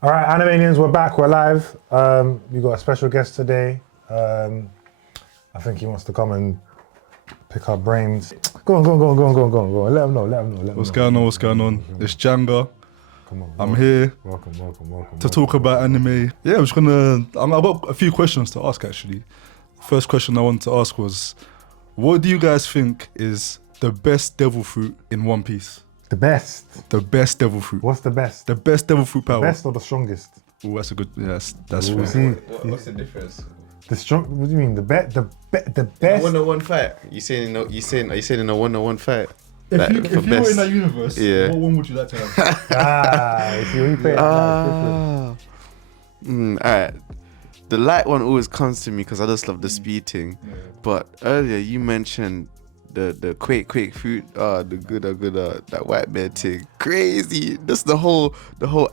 All right, Animenians, we're back. We're live. We got a special guest today. I think he wants to come and pick our brains. Go on. Let him know. What's going on? It's Janga. Come on. I'm here Welcome. to talk about anime. Yeah, I've got a few questions to ask actually. First question I wanted to ask was, what do you guys think is the best devil fruit in One Piece? The best. The best devil fruit. What's the best? The best devil fruit power. Best or the strongest? Oh, that's a good. Yes, that's Ooh, fair. see, What's the difference? the strong. What do you mean? The best. A 1-on-1 fight. Are you saying in a 1-on-1 fight? If you were best. in that universe, Yeah. what one would you like to have? You see, when you play it, it's different. Alright. The light one always comes to me because I just love the speed thing. Yeah. But earlier you mentioned the quake fruit, the good that white bear thing. Crazy. That's the whole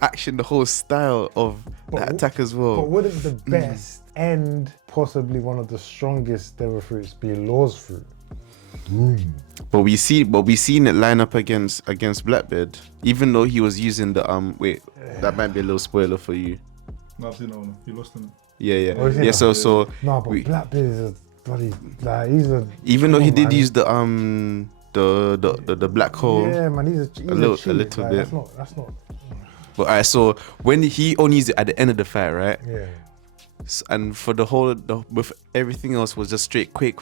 action, the whole style of that attack as well. But wouldn't the best and possibly one of the strongest devil fruits be Law's fruit? But we seen it line up against Blackbeard, even though he was using the that might be a little spoiler for you. No, I've seen that one. You lost him. Yeah. Oh, is it? Yeah, so No, but Blackbeard is a bloody he's a. even though he did man. use the black hole. Yeah, man, he's a little cheat. bit. That's not. But alright, so when he only used it at the end of the fight, right? Yeah. And for with everything else was just straight quake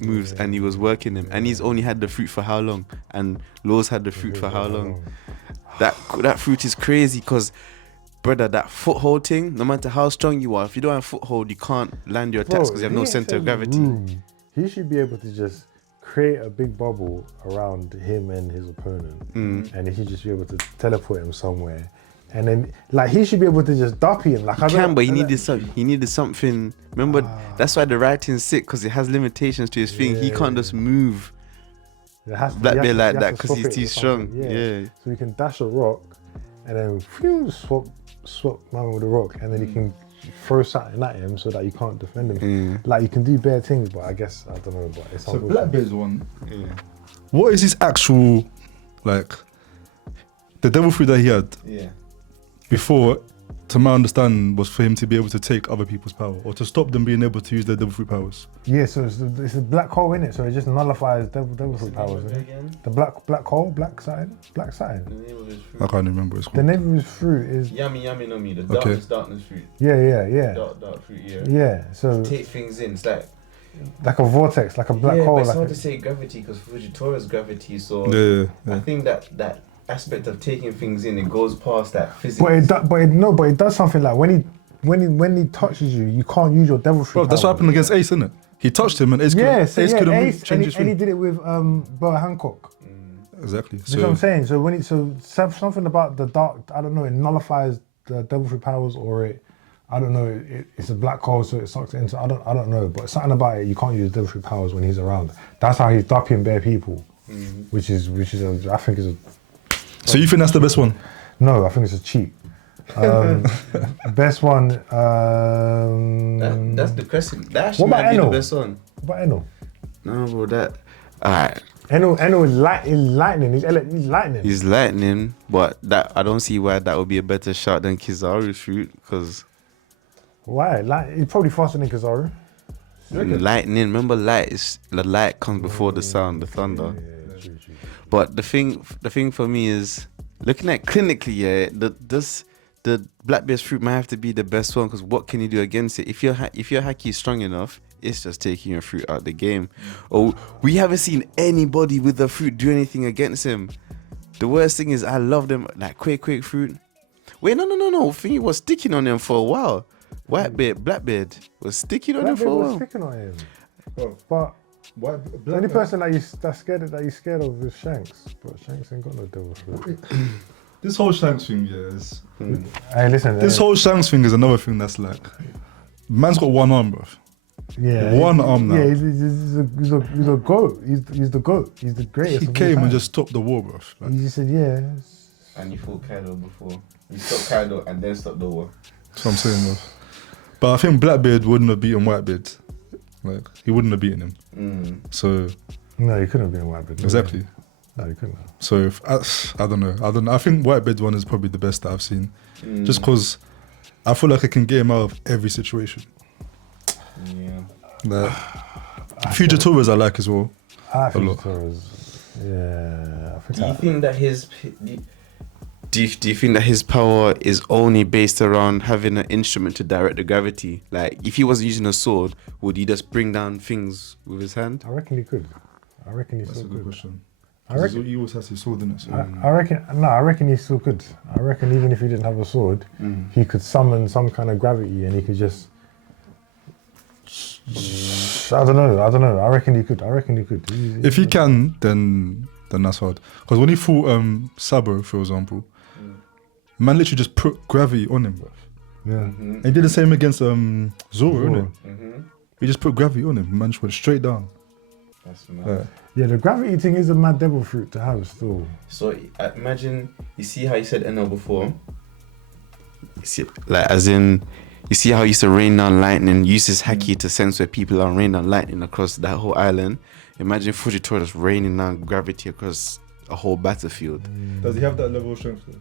moves, and he was working them, and he's only had the fruit for how long? And Laws had the fruit for how long? That fruit is crazy because, brother, that foothold thing, no matter how strong you are, if you don't have foothold, you can't land your attacks because you have no center of gravity. He should be able to just create a big bubble around him and his opponent, and he should just be able to teleport him somewhere. And then, he should be able to just duppy him. But he needed something. Remember, that's why the writing's sick, because it has limitations to his thing. He can't just move Blackbeard like that because he's too strong. Yeah. So he can dash a rock, and then swap man with a rock, and then he can throw something at him so that you can't defend him. You can do bare things, but I guess I don't know. But it's So Blackbeard's one. Yeah. What is his actual, the devil fruit that he had? Yeah. Before, to my understanding, was for him to be able to take other people's power or to stop them being able to use their devil fruit powers. Yeah, so it's a black hole in it, so it just nullifies devil fruit powers. The black hole, black satin. The name of his fruit. I can't remember what it's The called. name of his fruit is Yummy no mi, the Okay. darkness fruit. yeah. Dark fruit, yeah. Yeah, so Take things in. It's like a vortex, like a black hole. but it's like hard to say gravity because Fujitori's gravity. So Yeah. I think that aspect of taking things in, it goes past that physics. but it does something like when he touches you, you can't use your devil fruit. Bro, that's what power. happened against Ace, isn't it? He touched him and Ace couldn't Ace, change his and he thing. did it with Bert Hancock. Exactly. You know what I'm saying? So something about the dark, I don't know, it nullifies the devil fruit powers, or it's a black hole, so it sucks it into. I don't know, but something about it, you can't use devil fruit powers when he's around. That's how he's dupping bare people, which is I think is a. So you think that's the best one? No, I think it's a cheat. Best one. That's the question. That actually What about might be the Eno? best one. What about Eno? No, bro, that. Alright, Eno is lightning. He's lightning. he's lightning, but that I don't see why that would be a better shot than Kizaru's fruit, because Why? He's probably faster than Kizaru. lightning. Remember, the light comes before the sound, the thunder. Yeah, true. But the thing for me is looking at clinically, the Blackbeard's fruit might have to be the best one, because what can you do against it? If your haki is strong enough, it's just taking your fruit out the game. Or we haven't seen anybody with the fruit do anything against him. The worst thing is I love them like quake fruit. Wait, no. Thing was sticking on them for a while. Blackbeard was sticking on him for a was while. sticking on him. Bro, But the only Blackbeard, person that you're scared of is Shanks. But Shanks ain't got no devil fruit. this whole Shanks thing, is. Hey, listen. This whole Shanks thing is another thing that's man's got one arm, bro. One arm now. Yeah, he's a goat. He's the goat. He's the greatest. He of all came and time. just stopped the war, bro. He just said, yeah. And you fought Kaido before. You stopped Kaido and then stopped the war. That's what I'm saying, bro. But I think Blackbeard wouldn't have beaten Whitebeard. He wouldn't have beaten him. So No, he couldn't have been Whitebeard. exactly. No, you couldn't. So I don't know. I think Whitebeard's one is probably the best that I've seen. Just because I feel like I can get him out of every situation. Yeah. Like, Fugitoras I like as well. I like A lot. Fugitoras. Yeah, I think Do you think that do you think that his power is only based around having an instrument to direct the gravity? Like, if he wasn't using a sword, would he just bring down things with his hand? I reckon he could. I reckon he's That's still a good good. question. I reckon. He always has his sword in it. So. I reckon he's still good. I reckon even if he didn't have a sword, he could summon some kind of gravity and he could just. I don't know. I reckon he could. If he can, then that's hard. Because when he fought Sabo, for example, man literally just put gravity on him, bro. Yeah. And he did the same against Zoro, innit? He just put gravity on him. Man just went straight down. That's mad. Yeah, the gravity thing is a mad devil fruit to have still. So imagine, you see how you said NL before? You see, like, as in, you see how he used to rain down lightning, use his haki to sense where people are, rain down lightning across that whole island. Imagine Fujitora just raining down gravity across a whole battlefield. Does he have that level of strength though?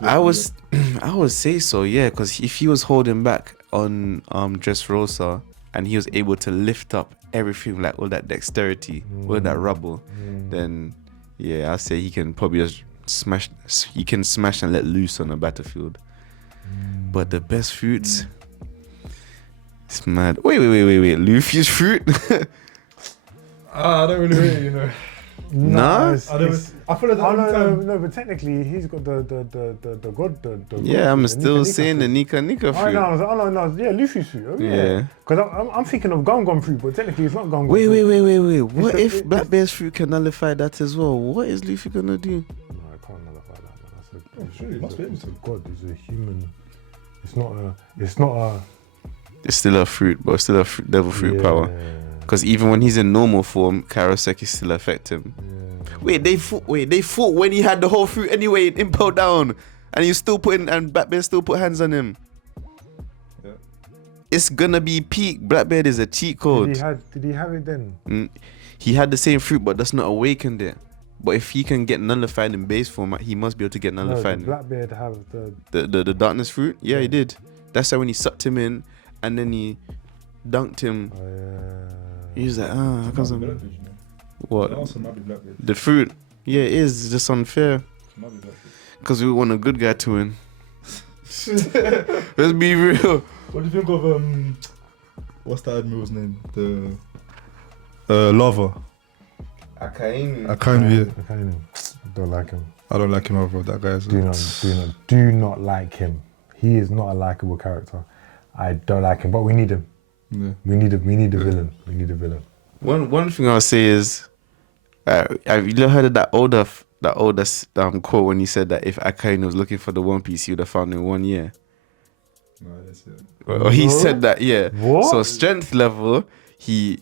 I would say so, yeah, because if he was holding back on Dressrosa and he was able to lift up everything, like all that dexterity, all that rubble, then yeah, I'd say he can probably just smash and let loose on a battlefield. But the best fruits, it's mad. Wait, Luffy's fruit? I don't really rate it, you know. Nah? I feel like no, but technically he's got the god. Yeah, I'm the still Nika saying the fruit. Nika Oh fruit. no, yeah, Luffy's fruit. Oh, Yeah. Because I'm thinking of Gum fruit, but technically it's not Gum. Wait. fruit. What the- if it's- Black Bear's fruit can nullify that as well? What is Luffy gonna do? No, I can't nullify that, man. That's sure, he must be able it's to. a god. It's a human. It's not a. It's still a fruit, but it's still a devil fruit yeah, power. Because even when he's in normal form, Karaseki still affect him. Yeah. Wait, they fought when he had the whole fruit anyway, impelled down, and he was still and Blackbeard still put hands on him. Yeah. It's gonna be peak. Blackbeard is a cheat code. Did he have it then? He had the same fruit, but that's not awakened it. But if he can get nullified in base form, he must be able to get No, nullified. did Blackbeard have The darkness fruit? Yeah, he did. That's why when he sucked him in, and then he dunked him, he was like, how comes I'm... What? The fruit? Yeah, it is. It's just unfair. Because we want a good guy to win. Let's be real. What do you think of what's that admiral's name? The lava. Akainu. Akainu, yeah. I don't like him. I don't like him over that guy. Do not like him. He is not a likable character. I don't like him, but we need him. Yeah. We need a villain. We need a villain. One thing I'll say is, have you heard of that older quote when he said that if Akainu was looking for the One Piece, he would have found it in 1 year? No, that's it. Or he What? said that, yeah. What? So strength level, he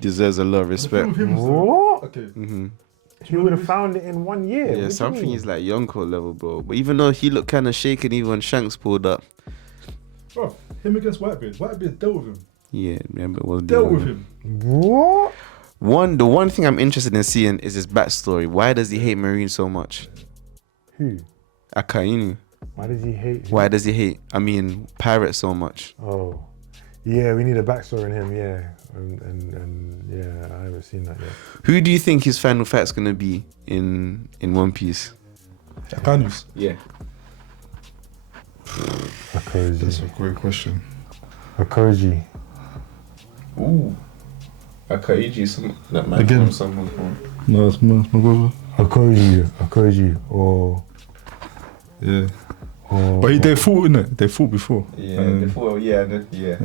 deserves a lot of respect. What? Okay. He would have found it in 1 year. What do Yeah, you something mean? is like Yonko level, bro. But even though he looked kind of shaken, even when Shanks pulled up. Bro, him against Whitebeard. Whitebeard dealt with him. Yeah, remember, well, Dealt with him. What? The one thing I'm interested in seeing is his backstory. Why does he hate Marine so much? Who? Akainu. Why does he hate? Why does he hate, pirates so much? Oh, yeah. We need a backstory in him. Yeah, and yeah, I haven't seen that yet. Who do you think his final fight's gonna be in One Piece? Akainu's. Yeah. That's a great question. Akoji. Ooh. Akaiji, that man Again. from someone. No, it's my brother. Akoji, or Yeah. But they fought, innit? They fought before. Yeah.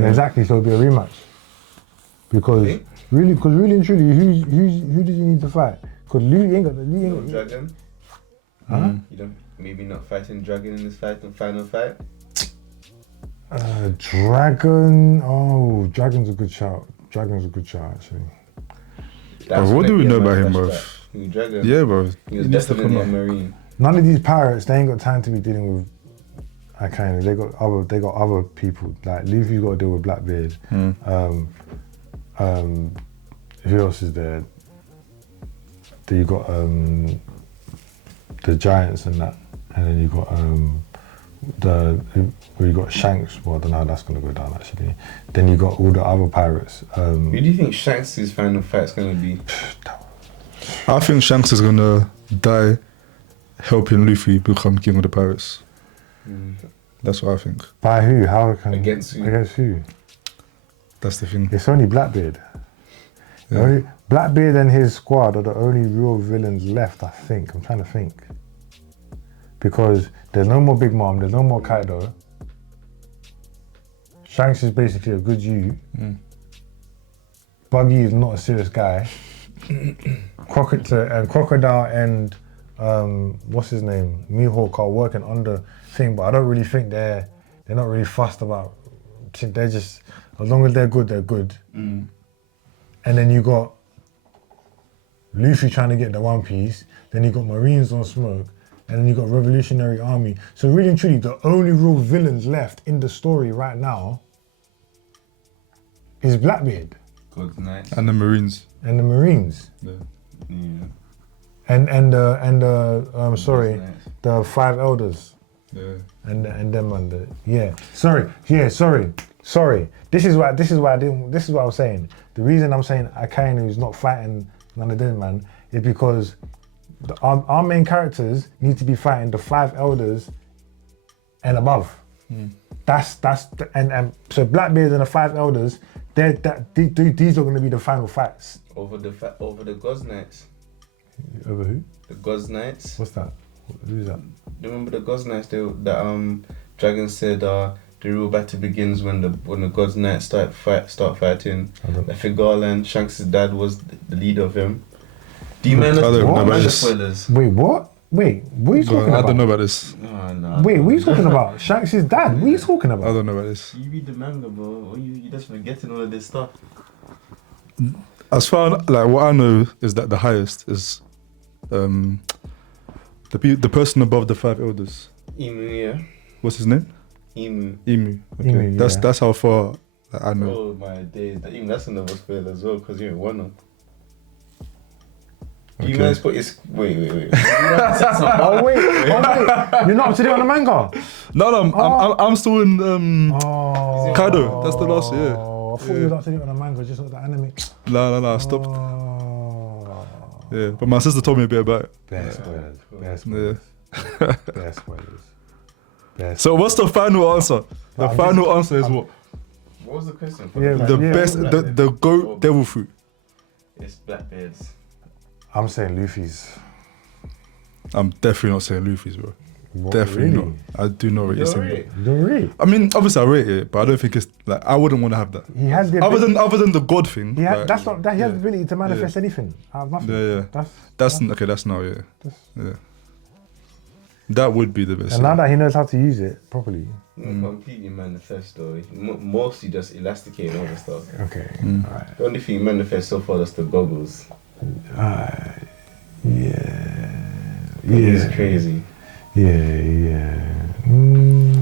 exactly. So it'll be a rematch. Because really and truly, who does he need to fight? Because Lee ain't got the Dragon. Huh? You don't maybe not fighting Dragon in this final fight. Dragon. Oh, Dragon's a good shout. Actually. Bro, what do we know about him, bro? Dragon. Yeah, bro. He was He needs to definitely come a up. Marine. None of these pirates, they ain't got time to be dealing with Akainu. They got other people. Like Luffy's got to deal with Blackbeard. Who else is there? then you got the Giants and that, and then you got where you got Shanks. Well, I don't know how that's gonna go down actually. Then you got all the other pirates. Who do you think Shanks' final fight's gonna be? I think Shanks is gonna die helping Luffy become king of the pirates. That's what I think. By who? How can Against who? Against who? That's the thing. It's only Blackbeard. Yeah. Only Blackbeard and his squad are the only real villains left, I think. I'm trying to think. Because there's no more Big Mom, there's no more Kaido. Shanks is basically a good you. Buggy is not a serious guy. Crocodile and what's his name? Mihawk are working under thing, but I don't really think they're not really fussed about. They're just, as long as they're good, they're good. And then you got Luffy trying to get the One Piece. Then you got Marines on smoke. And then you got Revolutionary Army. So really and truly, the only real villains left in the story right now is Blackbeard. God's Knights. And the Marines. And the Marines. Yeah. And the God's Knights. the 5 elders. Yeah. And them under sorry. This is what I was saying. The reason I'm saying Akainu is not fighting none of them, man, is because our main characters need to be fighting the 5 elders and above. And so Blackbeard and the 5 elders, these are going to be the final fights. Over the God's Knights. Over who? The God's Knights. What's that? Who's that? Remember the God's Knights? That Dragon said the real battle begins when the God's Knights start fighting. I think Garland, Shanks' dad was the leader of him. Do you mind the spoilers? Wait, what? Wait, what are you talking about? I don't know about this. No. Wait, what are you talking about? Shanks' dad? What are you talking about? I don't know about this. You read the manga, bro. Or you just forgetting all of this stuff. As far like what I know is that the highest is the person above the 5 elders. Emu, yeah. What's his name? Emu. Okay. Emu, yeah. That's how far I know. Oh my days. Even that's another spoiler as well, because you're in one of. Do you guys put his... Wait. Oh wait. You're not up to date on the manga? No, I'm still in Kaido. That's the last year. I thought you were up to date on the manga, just like the anime. No, I stopped. Oh. Yeah, but my sister told me a bit about it. Bare spoilers. So what's the final answer? The final answer is what? What was the question? The best, the GOAT devil fruit. It's Blackbeard's. I'm saying Luffy's. I'm definitely not saying Luffy's, bro. What, Definitely really? not. I do not rate it. You don't rate? I mean, obviously I rate it, but I don't think it's like I wouldn't want to have that. He has the Other than the God thing. he has, like, he has the ability to manifest anything out of nothing. Yeah. That's okay. That's now, yeah. That would be the best. And now that he knows how to use it properly. Completely manifest though. Mostly just elasticate and all the stuff. Okay. Alright. The only thing manifest so far is the goggles. It's crazy.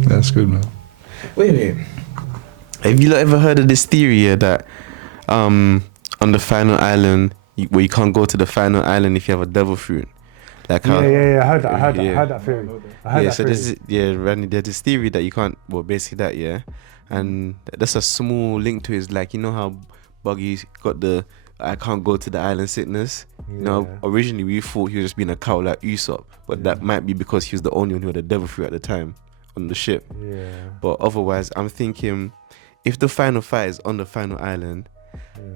That's good, man. Wait. Have you ever heard of this theory that on the final island, where you can't go to the final island if you have a devil fruit? Like how, I heard that. I heard that theory. Randy, there's this theory that you can't. Well, basically that, yeah. And that's a small link to his, like, you know how Buggy's got the I can't go to the island sickness. Yeah. You know, originally we thought he was just being a cow like Usopp, but that might be because he was the only one who had a devil fruit at the time on the ship. Yeah. But otherwise, I'm thinking if the final fight is on the final island,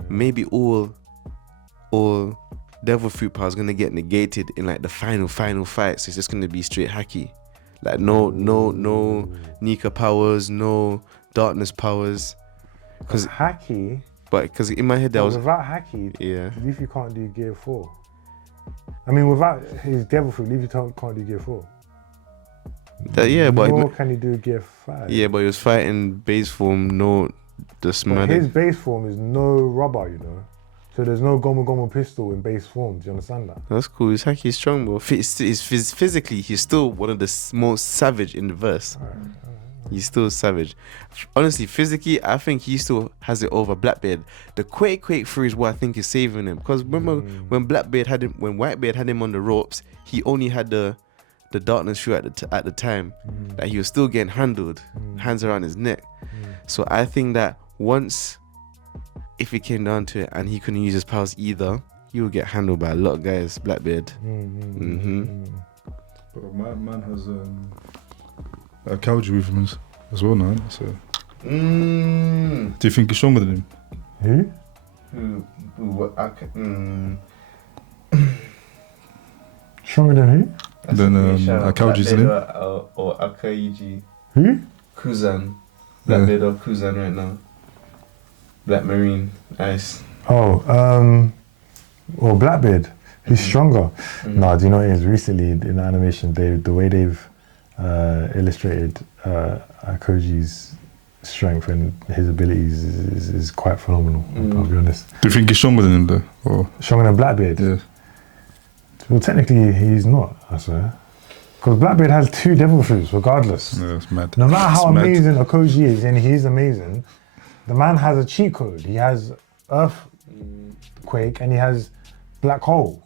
maybe all devil fruit power is gonna get negated in like the final fight. So it's just gonna be straight haki, like no Nika powers, no darkness powers. Because haki. But because in my head there was without haki, yeah, Luffy can't do Gear 4. I mean, without his devil fruit, Luffy can't do Gear 4. Nor can he do Gear 5. Yeah, but he was fighting base form, his base form is no rubber, you know. So there's no Gomu pistol in base form. Do you understand that? That's cool. His haki is strong, bro. Physically, he's still one of the most savage in the verse. He's still savage. Honestly, physically, I think he still has it over Blackbeard. The Quake through is what I think is saving him. Because remember when Whitebeard had him on the ropes, he only had the darkness through at the time that he was still getting handled, hands around his neck. So I think that once, if it came down to it and he couldn't use his powers either, he would get handled by a lot of guys, Blackbeard. But my man has a Kauji with him as well now. So. Do you think he's stronger than him? Stronger than who? Than Kauji's name? Or Akaiji. Who? Kuzan. Blackbeard or Kuzan right now. Black Marine. Ice. Oh, well, Blackbeard. He's stronger. No, do you know what it is? Recently in the animation, the way they've illustrated Koji's strength and his abilities is quite phenomenal. I'll be honest. Do you think he's stronger than him though? Or? Stronger than Blackbeard? Yeah. Well, technically he's not, I swear. Because Blackbeard has 2 devil fruits, regardless. Yeah, it's mad. No matter how It's mad. amazing Akoji is, and he is amazing, the man has a cheat code. He has Earthquake and he has Black Hole.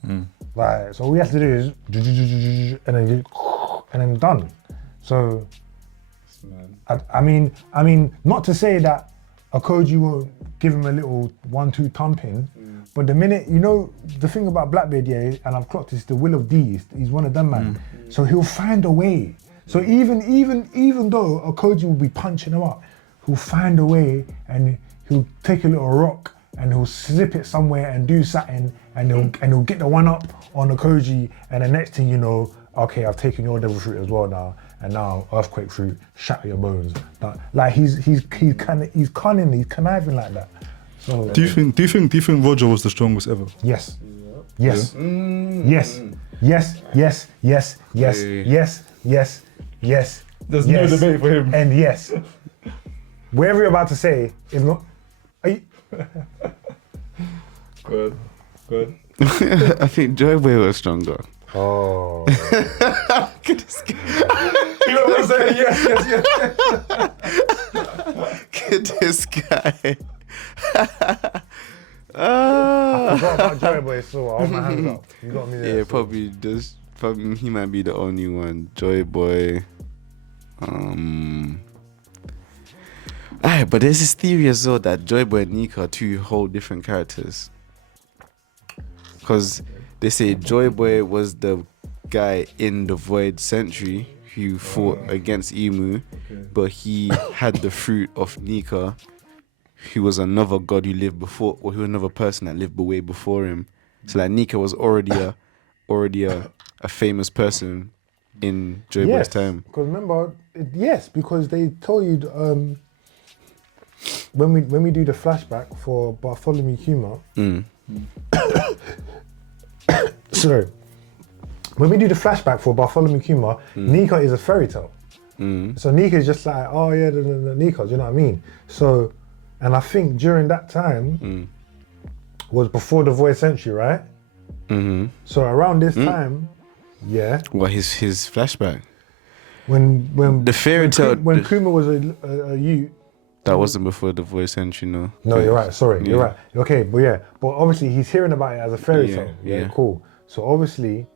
Like, so all we have to do is and then done. So I mean, not to say that Akoji won't give him a little 1-2 thumping, but the minute, you know, the thing about Blackbeard, yeah, and I've clocked this, the will of D. He's one of them, man. So he'll find a way. So even though Akoji will be punching him up, he'll find a way and he'll take a little rock and he'll slip it somewhere and do something, and he'll get the one up on Akoji, and the next thing you know, okay, I've taken your devil fruit as well now, and now earthquake fruit, shatter your bones. Like he's cunning, he's conniving like that. So Do you think Roger was the strongest ever? yes. Yes. Yes. Yes. Yes. Yes. Yes. Yes. Yes. Yes. There's yes. no debate for him. And yes. Whatever you're about to say is not. Are you, Good. I think Joy Boy was stronger. oh. Look at this guy. You know what I'm saying? Yes. Look at this guy. I forgot about Joey Boy, so I'll hold my hands up. You got me there. Yeah, so. probably he might be the only one. Joy Boy. But there's this theory as well that Joy Boy and Nika are 2 whole different characters. Because they say Joy Boy was the guy in the Void Century who fought against Imu, but he had the fruit of Nika, who was another god who lived before, or who was another person that lived way before him. So like Nika was already a famous person in Joy Boy's time. Because remember, because they told you when we do the flashback for Bartholomew Kuma. Sorry. When we do the flashback for Bartholomew Kuma, Nika is a fairy tale. So Nika is just like, oh yeah, the Nika, do you know what I mean? So, and I think during that time was before the Void Century, right? So around this time, yeah. What his flashback? When The fairy tale. when Kuma was a youth. That wasn't before the Void Century, no. No, you're right. Sorry, you're right. Okay, but obviously he's hearing about it as a fairy tale. Yeah. Cool. So obviously,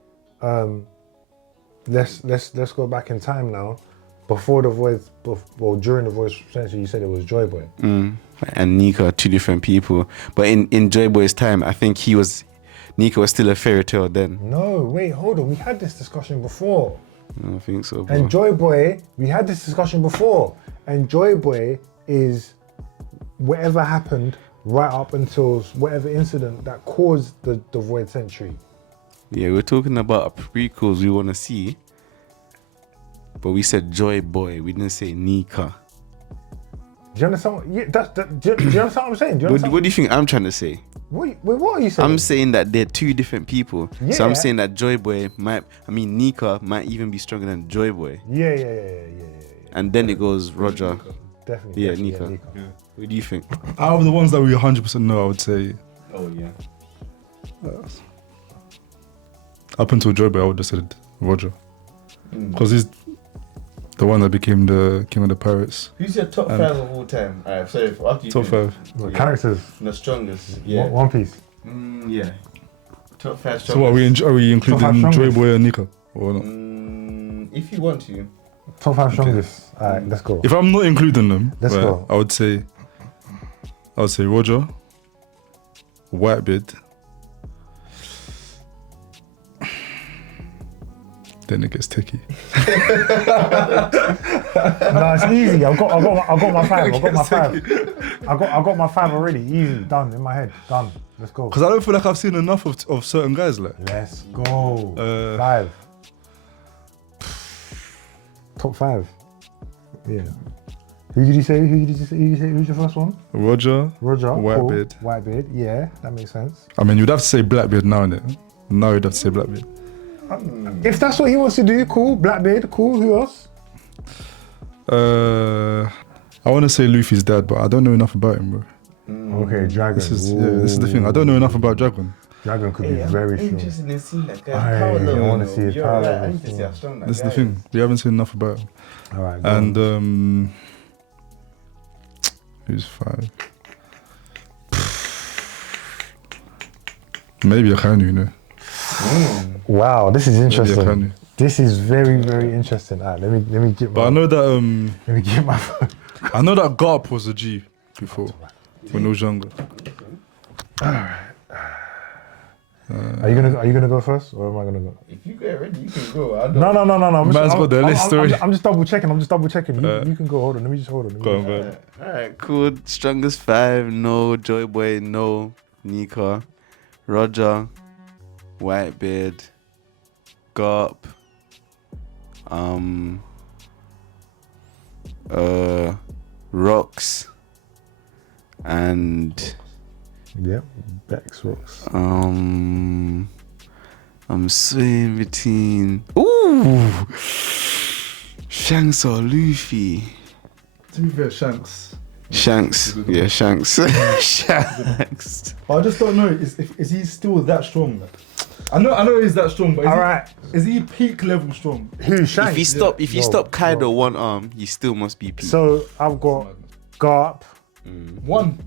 let's go back in time now. Before the Void, during the Void Century, you said it was Joy Boy. And Nika are 2 different people. But in Joy Boy's time, I think Nika was still a fairy tale then. No, wait, hold on. We had this discussion before. I don't think so. Bro. And Joy Boy, we had this discussion before. And Joy Boy is whatever happened right up until whatever incident that caused the Void Century. Yeah, we're talking about prequels we want to see. But we said Joy Boy, we didn't say Nika. Do you understand? Do you understand what I'm saying? Do you understand? What do you think I'm trying to say? What are you saying? I'm saying that they're 2 different people. Yeah. So I'm saying that Nika might even be stronger than Joy Boy. Yeah. And then it goes Roger. Definitely. Yeah, Nika. Nika. What do you think? Out of the ones that we 100% know, I would say Oh, yeah. up until Joy Boy, I would have said Roger. Because he's the The one that became the king of the pirates. Who's your top 5 of all time? Alright, sorry, after you Top finish. 5. What, characters. The strongest. Yeah. One Piece. Yeah. Top 5 strongest. So what, are we including strongest. Joy Boy and Nika? Or not? If you want to. Top 5 strongest. Alright, let's go. If I'm not including them, Let's go. I would say Roger, Whitebeard. Then it gets tricky. No, it's easy. I got my 5. I got my 5 already. Easy, done in my head. Done. Let's go. Because I don't feel like I've seen enough of certain guys like. Let's go. 5. Top 5. Yeah. Who did you say? Who's your first one? Roger. Cool. Whitebeard. Whitebeard. Yeah, that makes sense. I mean, you'd have to say Blackbeard now, innit? Now you'd have to say Blackbeard. If that's what he wants to do, cool. Blackbeard, cool. Who else? I want to say Luffy's dad, but I don't know enough about him, bro. Okay, Dragon. This is the thing. I don't know enough about Dragon. Dragon could be very strong. Interested in seeing that guy's Aye, power I level. wanna see his You're power right, level. I need to see how strong that This is guy the thing. We haven't seen enough about him. All right. go And on. who's 5? Maybe Akanu, you know. Wow, this is Maybe interesting. Akanu. This is very, very interesting. All right, let me get my. But I know that Let me get my. I know that Garp was a G before when he was younger. Are you gonna go first, or am I gonna go? If you get ready, you can go. I don't No. Man's got the list story. I'm just double checking. You can go. Hold on. Let me just hold on. Go on, man. Alright, cool. Strongest 5, no. Joy Boy, no. Nika. Roger. Whitebeard. Garp. Rocks. And Yep. Bex rocks. I'm swaying between Shanks or Luffy. To be fair, Shanks. Shanks. Yeah, Shanks. Shanks. But I just don't know. Is he still that strong? Like? I know he's that strong, but is he peak level strong? Who? Shanks? If you stop Kaido one arm, he still must be peak. So I've got Garp. 1.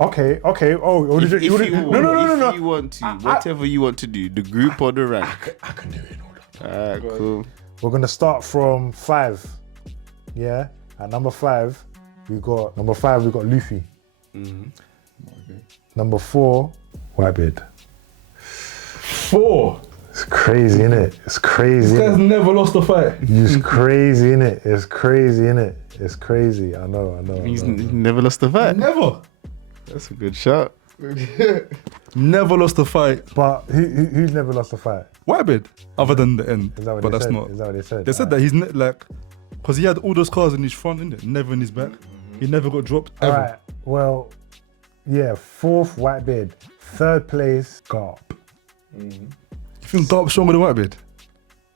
Okay. Oh, if you no. want to, whatever you want to do, the group or the rank. I can do it in order. Alright, cool. We're gonna start from 5. Yeah. At number 5, we got Luffy. Number 4, Whitebeard. 4. It's crazy, innit? It's crazy. This guy's Innit? never lost a fight. It's crazy, innit? It's crazy, innit? It's crazy. I know. He's never lost a fight. Never. That's a good shot. Never lost a fight. But who's never lost a fight? Whitebeard, other than the end. Is that what but they that's said? not. Is that what they said? They said that he's because he had all those cars in his front, innit? Never in his back. He never got dropped ever. All right. Well, yeah. 4th, Whitebeard. 3rd place, Garp. You think Garp's stronger than Whitebeard?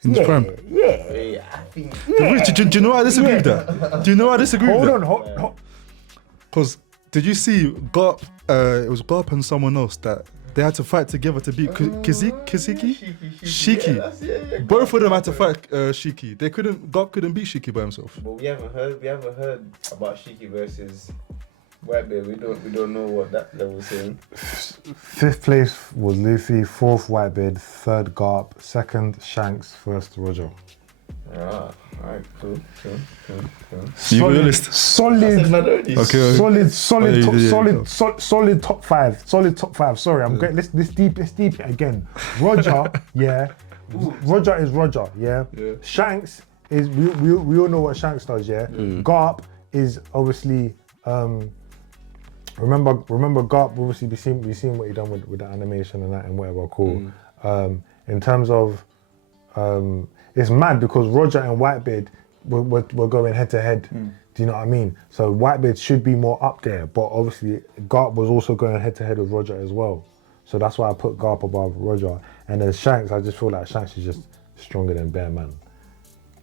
In his prime? Yeah, I think. Do you know why I disagree with that? Do you know why I disagree with that? Hold on. Because did you see Garp? It was Garp and someone else that they had to fight together to beat Shiki. Both of them had to fight Shiki. Garp couldn't beat Shiki by himself. But we haven't heard about Shiki versus Whitebeard. We don't know what that level's saying. 5th place was Luffy. 4th, Whitebeard. 3rd, Garp. 2nd, Shanks. 1st, Roger. Alright, cool. You realist? Solid top 5. Solid top 5. Sorry, I'm getting let's deep it again. Roger, yeah. Roger is Roger, yeah. Shanks is we all know what Shanks does, yeah. Garp is obviously remember Garp obviously we seen what he done with the animation and that and whatever, cool. In terms of it's mad because Roger and Whitebeard were going head to head. Do you know what I mean? So Whitebeard should be more up there, but obviously Garp was also going head to head with Roger as well. So that's why I put Garp above Roger. And then Shanks, I just feel like Shanks is just stronger than Bear Man.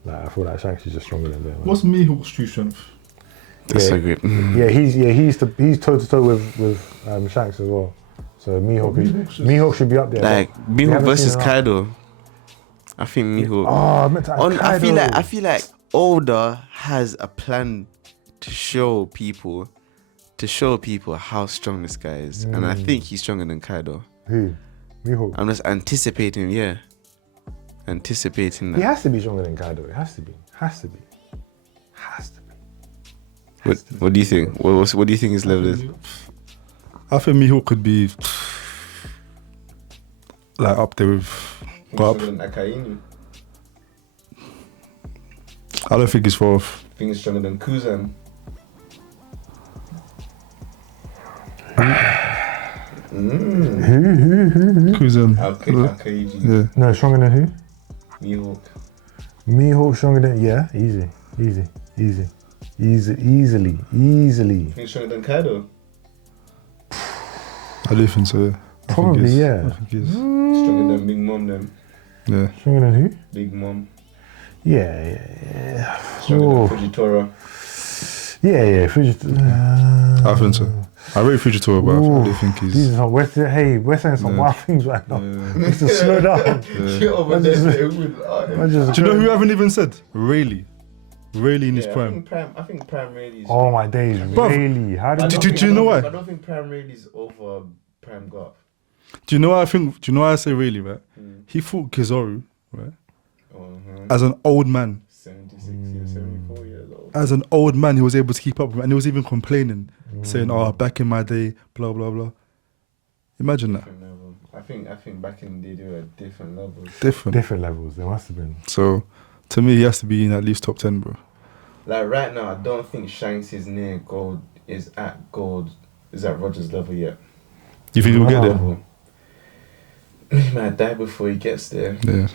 Like I feel like Shanks is just stronger than Bear Man. What's Mihawk's true strength? That's so good. He's toe to toe with Shanks as well. So Mihawk should be up there. Like Mihawk versus Kaido. I think Mihawk. Oh, I meant to add Kaido. I feel like Oda has a plan to show people how strong this guy is, and I think he's stronger than Kaido. Who? Miho. I'm just anticipating He that. has to be stronger than Kaido. It has to be. Has to be. What do you think? What do you think his level is? I think Miho could be like up there with Garp. I don't think he's fourth. I think he's stronger than Kuzan. Who? Kuzan. Akaiji. Yeah. No, stronger than who? Mihawk. Mihawk stronger than easily. I think he's stronger than Kaido. I do think so, yeah. Probably, yeah. I think he is. Stronger than Big Mom then. Yeah. Stronger than who? Big Mom. Yeah. Stronger than Fujitora. Yeah. I think so. I rate Fujitora, but I do think he's... Jesus, we're saying some wild things right now. Just to slow down. Do you know who I haven't even said? Rayleigh in his prime. I think Prime Rayleigh's. Oh my days, Bruv, really? How did do you know why? I don't think Prime Rayleigh's over Prime Garp. Do you know why I think? Do you know why I say Rayleigh, right? He fought Kizaru, right? As an old man. 76 years, 74 years old. As an old man, he was able to keep up with him, and he was even complaining, saying, "Oh, back in my day, blah blah blah." Imagine that. Different level. I think back in the day they were at different levels. different levels? There must have been. So, to me, he has to be in at least top 10, bro. Like right now, I don't think Shanks is near gold. Is at Roger's level yet. You think he'll get there? Level. He might die before he gets there. Yeah.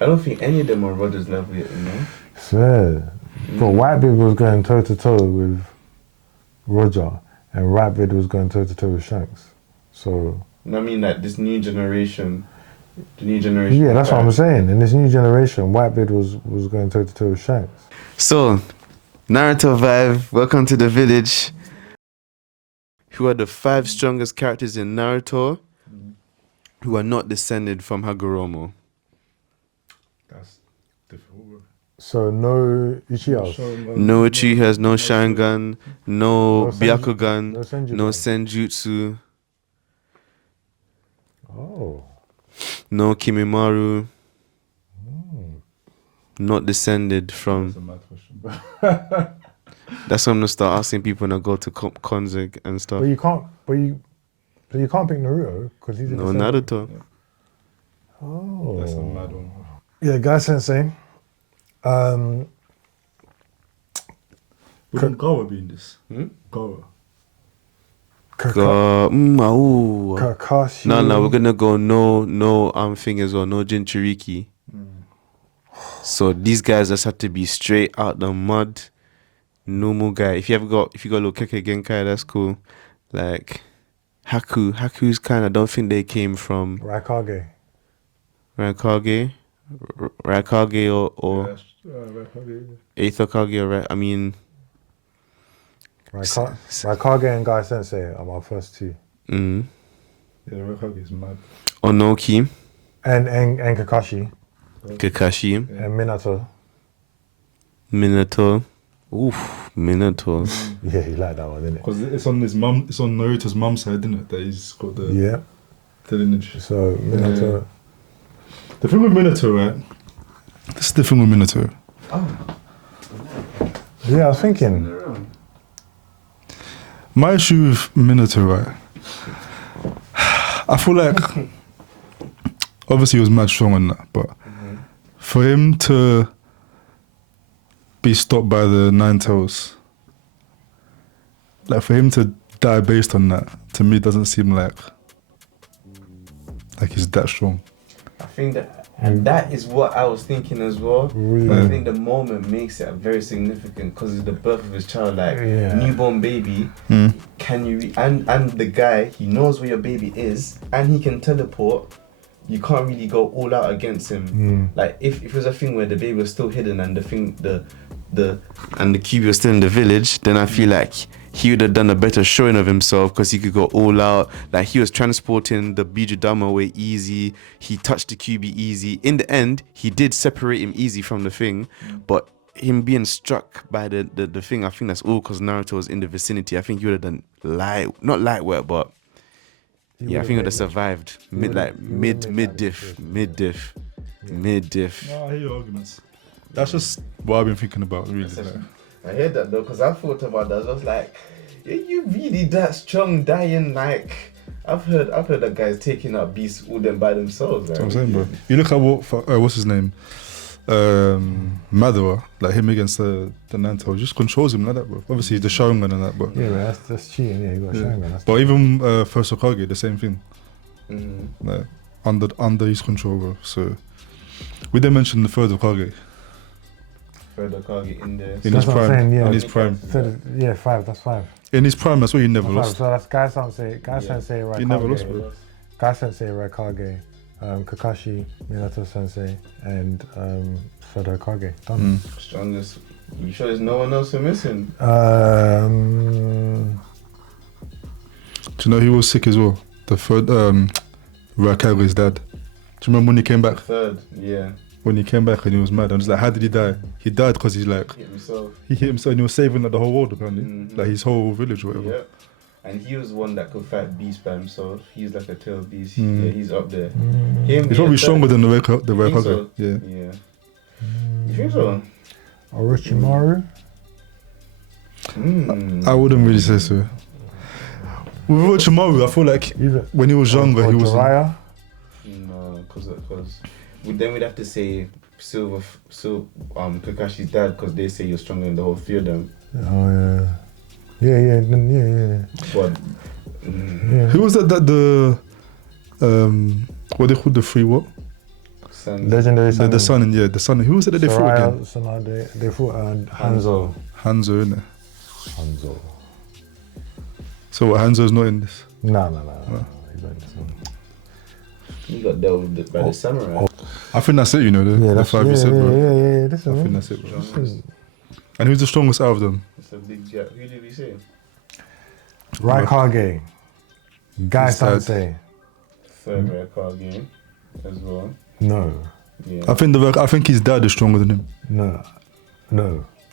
I don't think any of them are Roger's level yet. You know. Swear. But Whitebeard was going toe to toe with Roger, and Whitebeard was going toe to toe with Shanks. So. I mean, like this new generation. The new generation. Yeah, that's what I'm saying. In this new generation, Whitebeard was going toe to toe with Shanks. So, Naruto Vibe, welcome to the village. Who are the 5 strongest characters in Naruto who are not descended from Hagoromo? That's difficult. So no Uchihas. No Uchihas, no Sharingan, no Byakugan, no Senjutsu. no Senjutsu, Oh. no Kimimaro. Not descended from. That's a mad question. That's what I'm gonna start asking people when I go to Konzig and stuff. But you can't. So you can't pick Naruto because he's a No descendant. Naruto. Oh. That's a mad one. Yeah, Guy Sensei. Wouldn't Gawa be in this? Gawa. Kakashi. No, we're gonna go no thing as well, no Jinchuriki. So these guys just have to be straight out the mud, normal guy. If you got a little Keke Genkai, that's cool. Like Haku's kind of don't think they came from Raikage. Raikage or Eighth Hokage. I mean, Raikage and Guy Sensei are my first two. Yeah, Raikage is mad. Onoki, And Kakashi. Kakashi, And Minato. Oof, Minato. Yeah, you like that one, didn't it? Because it's on Naruto's mum's side, isn't it? That he's got the lineage. So Minato. The thing with Minato, right? This is the thing with Minato. Yeah, I was thinking. My issue with Minato, right? I feel like obviously he was mad strong on that, but for him to be stopped by the Nine Tails, like for him to die based on that, to me doesn't seem like he's that strong. I think that is what I was thinking as well. Really? I think the moment makes it very significant because it's the birth of his child, newborn baby. Can you and the guy, he knows where your baby is and he can teleport. You can't really go all out against him. Like if it was a thing where the baby was still hidden and the Kyuubi was still in the village, then I feel like he would have done a better showing of himself because he could go all out. Like he was transporting the Bijudama away easy. He touched the Kyuubi easy. In the end, he did separate him easy from the thing, but him being struck by the thing, I think that's all because Naruto was in the vicinity. I think he would have done not light work, but yeah, I think he would have survived mid diff. No, I hear your arguments. That's just what I've been thinking about, really. Like. I heard that though, because I thought about that. I was like, are you really that strong, dying? Like, I've heard that guys taking out beasts all them by themselves. Like, That's what I'm saying, bro. You look at what's his name, Madara, like him against the Nanto, just controls him like that, bro. Obviously he's the Sharingan and that, but Yeah, man, that's cheating. Yeah, you got a Sharingan. That's but even First Hokage, the same thing. Mm-hmm. Like, under his control, bro. So we didn't mention the third Hokage. Third Hokage in there. In his That's what I'm prime. saying, yeah. In his prime. yeah, 5. That's 5. In his prime, that's why he never That's 5. lost. So that's Guy Sensei, Raikage. He never lost, bro. Guy Sensei, Raikage, Kakashi, Minato Sensei, and third Hokage. Done. Strongest. You sure there's no one else we're missing? Do you know he was sick as well? The third, Raikage's dad. Do you remember when he came back? Third, yeah. When he came back and he was mad, I was like, how did he die? He died because he's like, Hit himself. he hit himself and he was saving like, the whole world apparently. Mhm. Like his whole village or whatever. Yeah. And he was one that could fight beast by himself. He's like a tail beast. Mm. Yeah, he's up there. Mm. Him He's probably stronger than the think Raikage. so? Yeah. Yeah. You think so? Orochimaru. Mm. I wouldn't really say so. With Orochimaru, I feel like Either. when he was younger, Or he was. Jiraiya. No, because then we'd have to say Kakashi's dad, because they say you're stronger than the whole three of them. Oh yeah. Yeah. But Yeah. Who was that? What they called the three what? son, Legendary son. The son, yeah, the son. Who was it that they fought again? Soraya, they fought Hanzo. Hanzo, innit? Hanzo. So what? Hanzo's not in this. No. He's not in this one. he got dealt with by the samurai. I think that's it. You know, the five you said, bro. Yeah. This I one. think that's it, bro. Strongest. And who's the strongest out of them? It's a big gap. Who did we say? Raikage. Guy He's dead. Sensei. Third Raikage as well. No. Yeah. I think his dad is stronger than him. No.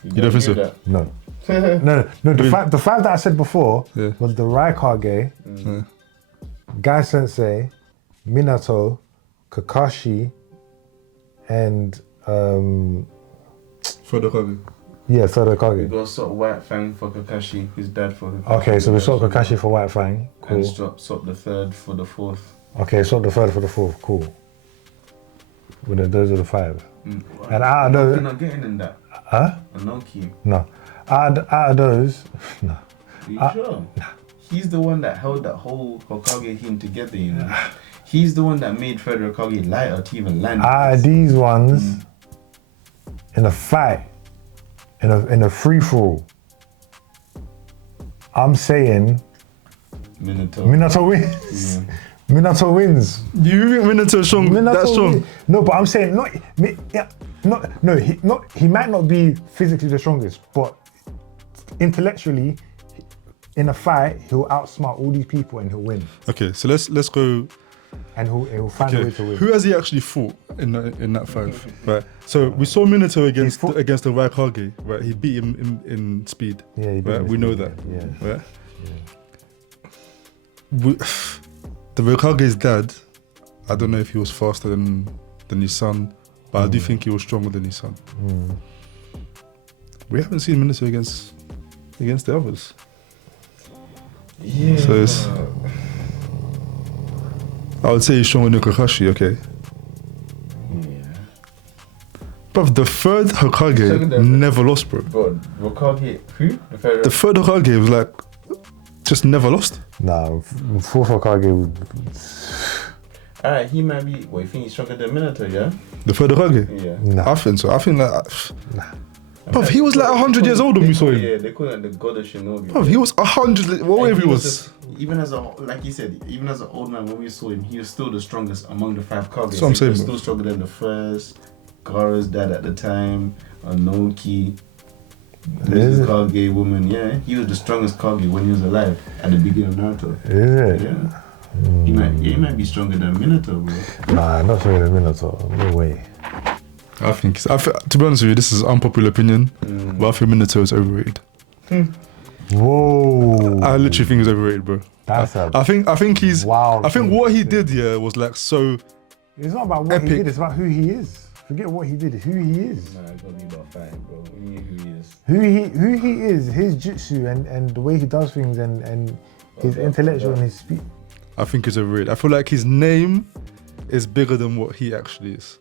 You don't think so? No. No. Really? The five that I said before Yeah. was the Raikage, Yeah. Guy Sensei, Minato, Kakashi, and For the Hokage. yeah, third We Hokage. got sort of White Fang for Kakashi, his dad for Kakashi. Okay, so we saw Kakashi for White Fang. Cool. And swap the third for the fourth. Okay, so the third for the fourth. Cool. Those are the 5. And out of You're those, not getting in that. huh? Anoki. No. Out of those, no. Are you sure? He's the one that held that whole Hokage team together, you know. He's the one that made Third Hokage lighter to even land. Out of these ones, in a fight, in a free for all, I'm saying Minato wins. Yeah. Minato wins. You think Minato's strong? That's strong. wins. No, but I'm saying he might not be physically the strongest, but intellectually, in a fight, he'll outsmart all these people and he'll win. Okay, so let's go. And he'll find a way to win. Who has he actually fought in that 5? Right. So we saw Minato against the Raikage. Right. He beat him in speed. Yeah, he beat right. him in We know speed, that. yeah. Right. The Raikage's dad. I don't know if he was faster than his son, but I do think he was stronger than his son. We haven't seen Minato against the others. Yeah. So it's. I would say he's stronger than Kakashi, okay. But the third Hokage never lost, bro. Bro, Hokage, who? The third Hokage was like, just never lost. Nah, fourth Hokage. Alright, he might be. What, you think he's stronger than Minato, yeah? The third Hokage? Yeah. Nah. I think so. I think like, bruv, he was like 100 years old when we saw him. Yeah, they call him the God of Shinobi. Bruv, he was 100, whatever he was. Even as like you said, even as an old man, when we saw him, he was still the strongest among the 5 Kages. That's what I'm saying, He was bro. still stronger than the first, Gaara's dad at the time, Anoki, Is it? Kage woman. Yeah, he was the strongest Kage when he was alive at the beginning of Naruto. Is it? Yeah. He might be stronger than Minato, bro. Nah, not stronger than Minato. No way. To be honest with you, this is unpopular opinion, but I think Minato is overrated. Whoa. I literally think he's overrated, bro. That's a I think he's. wild I think thing what to he say. did here was like so. It's not about what Epic. he did, it's about who he is. Forget what he did, it's who he is. Nah, it's gotta be about fighting, bro. We knew who he is. Who he is, his jutsu and the way he does things and his intellectual and his speech. I think he's overrated. I feel like his name is bigger than what he actually is.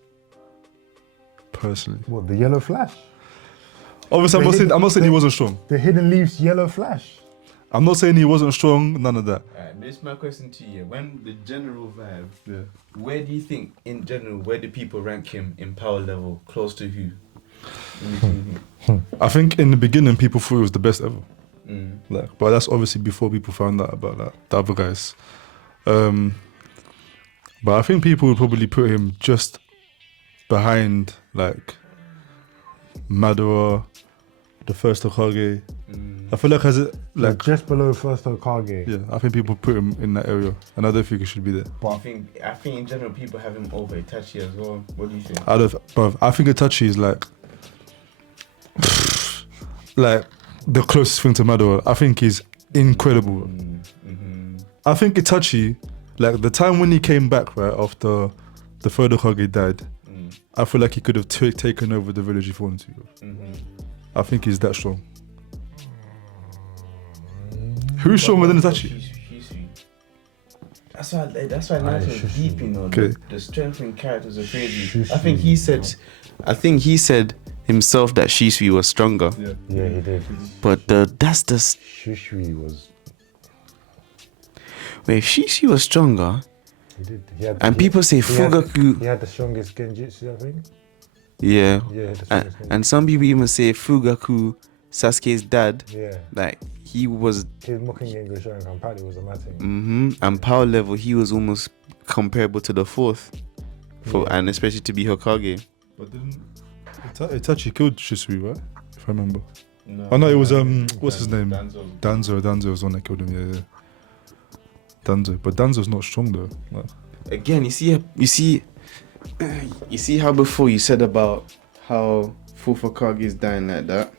Personally, What, the yellow flash? obviously, I'm not saying he wasn't strong. The hidden leaves yellow flash. I'm not saying he wasn't strong. None of that. Alright, this is my question to you. When the general vibe, Yeah. where do you think, in general, where do people rank him in power level? Close to who? I think in the beginning people thought he was the best ever. Mm. Like, but that's obviously before people found out about like the other guys. But I think people would probably put him just behind like Madara, the first Hokage. I feel like has it like just below first Hokage. yeah. I think people put him in that area, and I don't think he should be there. I think in general people have him over Itachi as well. What do you think? I think Itachi is like like the closest thing to Madara. I think he's incredible. I think Itachi, like the time when he came back right after the third Hokage died, I feel like he could have taken over the village if he wanted to. I think he's that strong. Who's stronger than Itachi? That's why Naruto is deep, you know. Okay. The strength in characters are crazy. Shisui. I think he said himself that Shisui was stronger. Yeah, he did. But that's the Shisui was. wait. If Shisui was stronger, He did. He had, and people say he had- Fugaku, He had the strongest genjutsu, I think. yeah, Yeah, he had the and, strongest and some people even say Fugaku, Sasuke's dad, Yeah. like he was, His Mockingjay Sharingan apparently was a mad thing. and power level, he was almost comparable to the fourth, and especially to be Hokage. But didn't Itachi killed Shisui, right? If I remember. No, Oh no, it was what's his name? Danzo. Danzo was the one that killed him. Yeah. Danzo, but Danzo's not strong though. Like, Again, you see how before you said about how fourth Hokage is dying like that.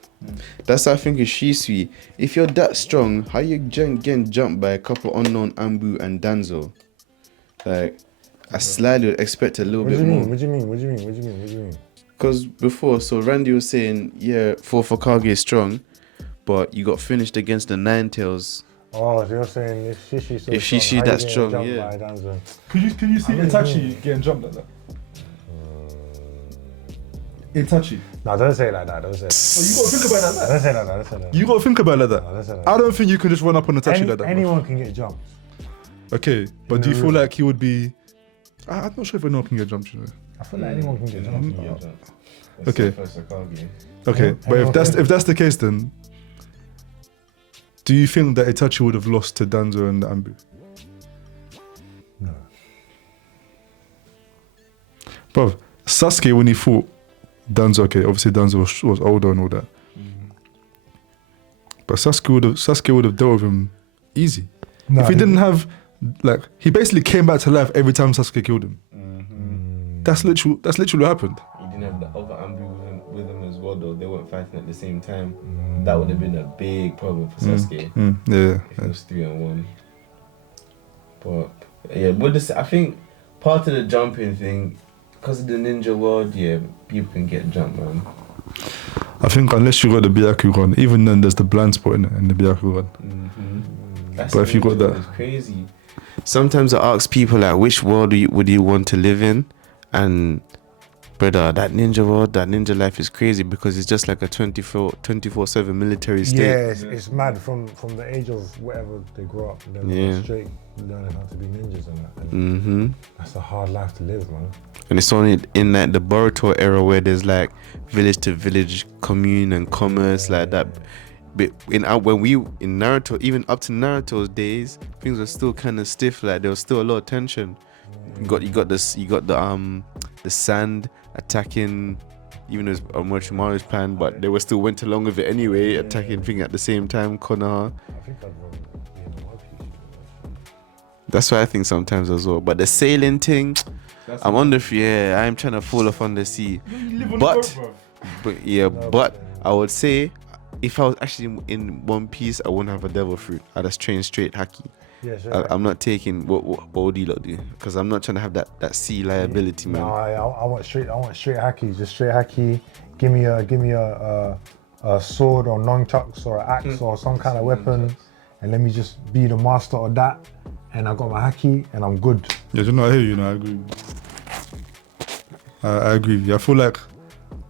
That's how I think is Shisui. If you're that strong, how you getting jumped by a couple unknown Ambu and Danzo? Like, I slightly would expect a little What do bit you more. mean? What do you mean? Because before, so Randy was saying, yeah, fourth Hokage is strong, but you got finished against the Nine Tails. Oh, so you're saying if Shisui so If strong, Shisui how that you strong, getting yeah. jumped by Danzo? can you see I mean, Itachi getting jumped like that? Itachi. No, don't say it like that. Don't say it. Well, you gotta think about it like that. Don't say it like that. Don't say it like that. You gotta think about it like that. No, don't say it like I don't think you can just run up on Itachi that. like that. bro. Anyone can get jumped. Okay, but do you feel like he would be? I'm not sure if anyone can get jumped. You know? I feel like anyone can get jumped. Okay. First Hokage. Okay, but anyone if that's the case, then do you think that Itachi would have lost to Danzo and Ambu? No. Bro, Sasuke when he fought Danzo, okay, obviously Danzo was older and all that, but Sasuke would have dealt with him easy. No, If he didn't have, like, he basically came back to life every time Sasuke killed him. That's literally what happened. He didn't have the other Ambu with him as well, though. They weren't fighting at the same time. That would have been a big problem for Sasuke Yeah. if it was 3-on-1. But yeah, I think part of the jumping thing, because of the ninja world, yeah, people can get jumped, man. I think unless you got the Byakugan, even then there's the blind spot in the Byakugan. That's But if you got ninja that- world is crazy. Sometimes I ask people like, which world would you want to live in? And brother, that ninja world, that ninja life is crazy because it's just like a 24/7 military state. Yeah, it's mad from the age of whatever they grow up. Then Yeah. straight learning how to be ninjas and that. And hmm that's a hard life to live, man. And it's only in like the Boruto era where there's like village to village commune and commerce like that. But in Naruto, even up to Naruto's days, things were still kind of stiff. Like there was still a lot of tension. You got the sand attacking, even as Orochimaru's plan, but they were still went along with it anyway, attacking thing at the same time. Konoha. I think I'd rather be in a One Piece. That's why I think sometimes as well. But the sailing thing, I'm on the free. Yeah, I'm trying to fall off on the sea. But but I would say if I was actually in One Piece, I wouldn't have a devil fruit. I'd just train straight haki. Yeah, sure. I'm not taking what would you lot do? Because I'm not trying to have that sea liability, man. No, I want straight haki, just straight haki. Give me a sword or nunchucks or an axe or some kind of weapon, and let me just be the master of that. And I got my haki, and I'm good. Yeah, you know, I hear you. I agree. I agree with you. I feel like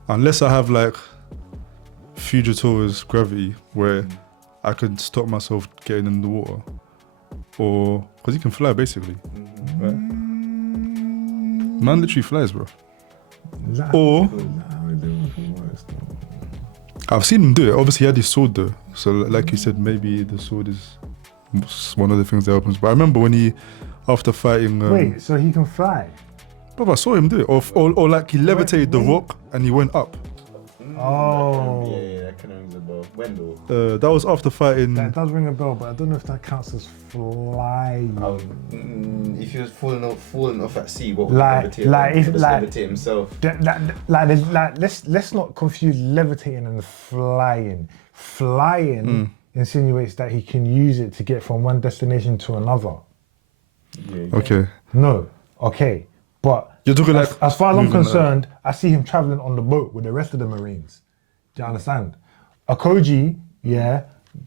unless I have like Fugitora's gravity, where I could stop myself getting in the water, or because he can fly basically. Right? Man literally flies, bro. Or I've seen him do it. Obviously, he had his sword though. So, like you said, maybe the sword is one of the things that opens. But I remember when he, after fighting. Wait, so he can fly? But I saw him do it. Or like he levitated the rock and he went up. Oh. Yeah, that kind of rings a bell. When though? That was after fighting. That does ring a bell, but I don't know if that counts as flying. If he was falling off at sea, what would Like- levitate? like if- Just like- levitate himself. Let's not confuse levitating and flying. Flying insinuates that he can use it to get from one destination to another. Yeah. Okay. No, okay, but You're talking like as far as I'm moving, concerned, I see him traveling on the boat with the rest of the Marines. Do you understand? Akoji,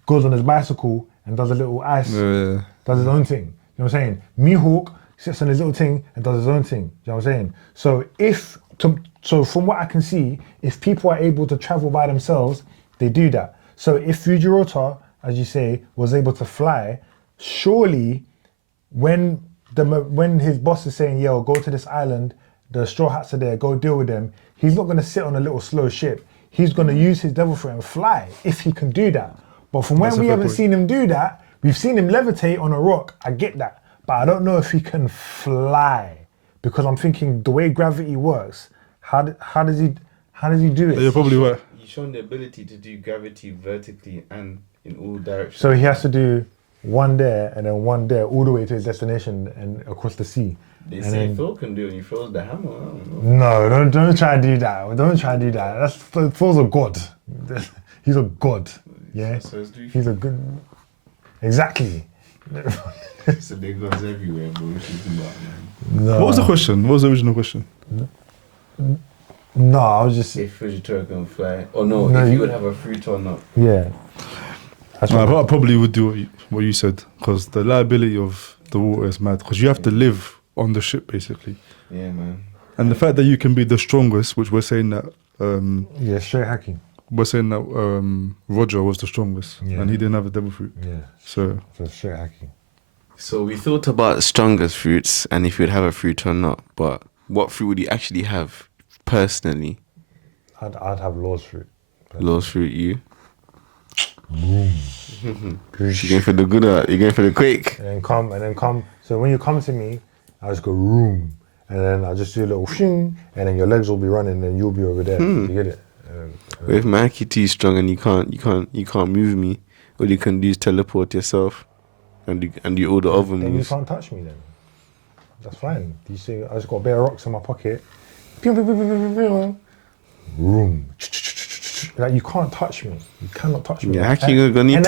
goes on his bicycle and does a little ice, does his own thing. You know what I'm saying? Mihawk sits on his little thing and does his own thing. You know what I'm saying? So from what I can see, if people are able to travel by themselves, they do that. So if Fujiroto, as you say, was able to fly, surely when his boss is saying, yo, go to this island, the Straw Hats are there, go deal with them, he's not going to sit on a little slow ship. He's going to use his devil fruit and fly, if he can do that. But from when we haven't seen him do that, we've seen him levitate on a rock, I get that. But I don't know if he can fly, because I'm thinking the way gravity works, how does he do it? You're probably right. He's shown the ability to do gravity vertically and in all directions. So he has to do one there and then one there, all the way to his destination and across the sea. They And say then- Phil can do it. He throws the hammer. I don't know. No, don't try and do that. Don't try and do that. Phil's a god. He's a god. Yeah, So it's three. he's a good. Exactly. So there goes everywhere, bro. What you talking about, man? No. What was the question? What was the original question? No, I was just If Fujitora can fly, or no, No, if you- you would have a fruit or not. yeah. That's No, what I probably would do what you said, because the liability of the water is mad. Because you have to live on the ship basically, Yeah, man. and the fact that you can be the strongest, which we're saying that Yeah, straight hacking. Roger was the strongest, Yeah. and he didn't have a devil fruit. Yeah, So so straight hacking. So we thought about strongest fruits and if you'd have a fruit or not. But what fruit would you actually have personally? I'd have Law's fruit. Law's fruit, you? You're going for the good or you're going for the quick? And then come. So when you come to me, I just go room, and then I just do a little shing, and then your legs will be running, and you'll be over there. You get it? If my Aki too strong and you can't move me, all you can do is teleport yourself and do all the other Then you moves. can't touch me then. That's fine. You see, I just got bare rocks in my pocket. Pew, pew, pew, pew, pew, pew. Room. Like you can't touch me. You cannot touch me. Yeah, Aki gonna need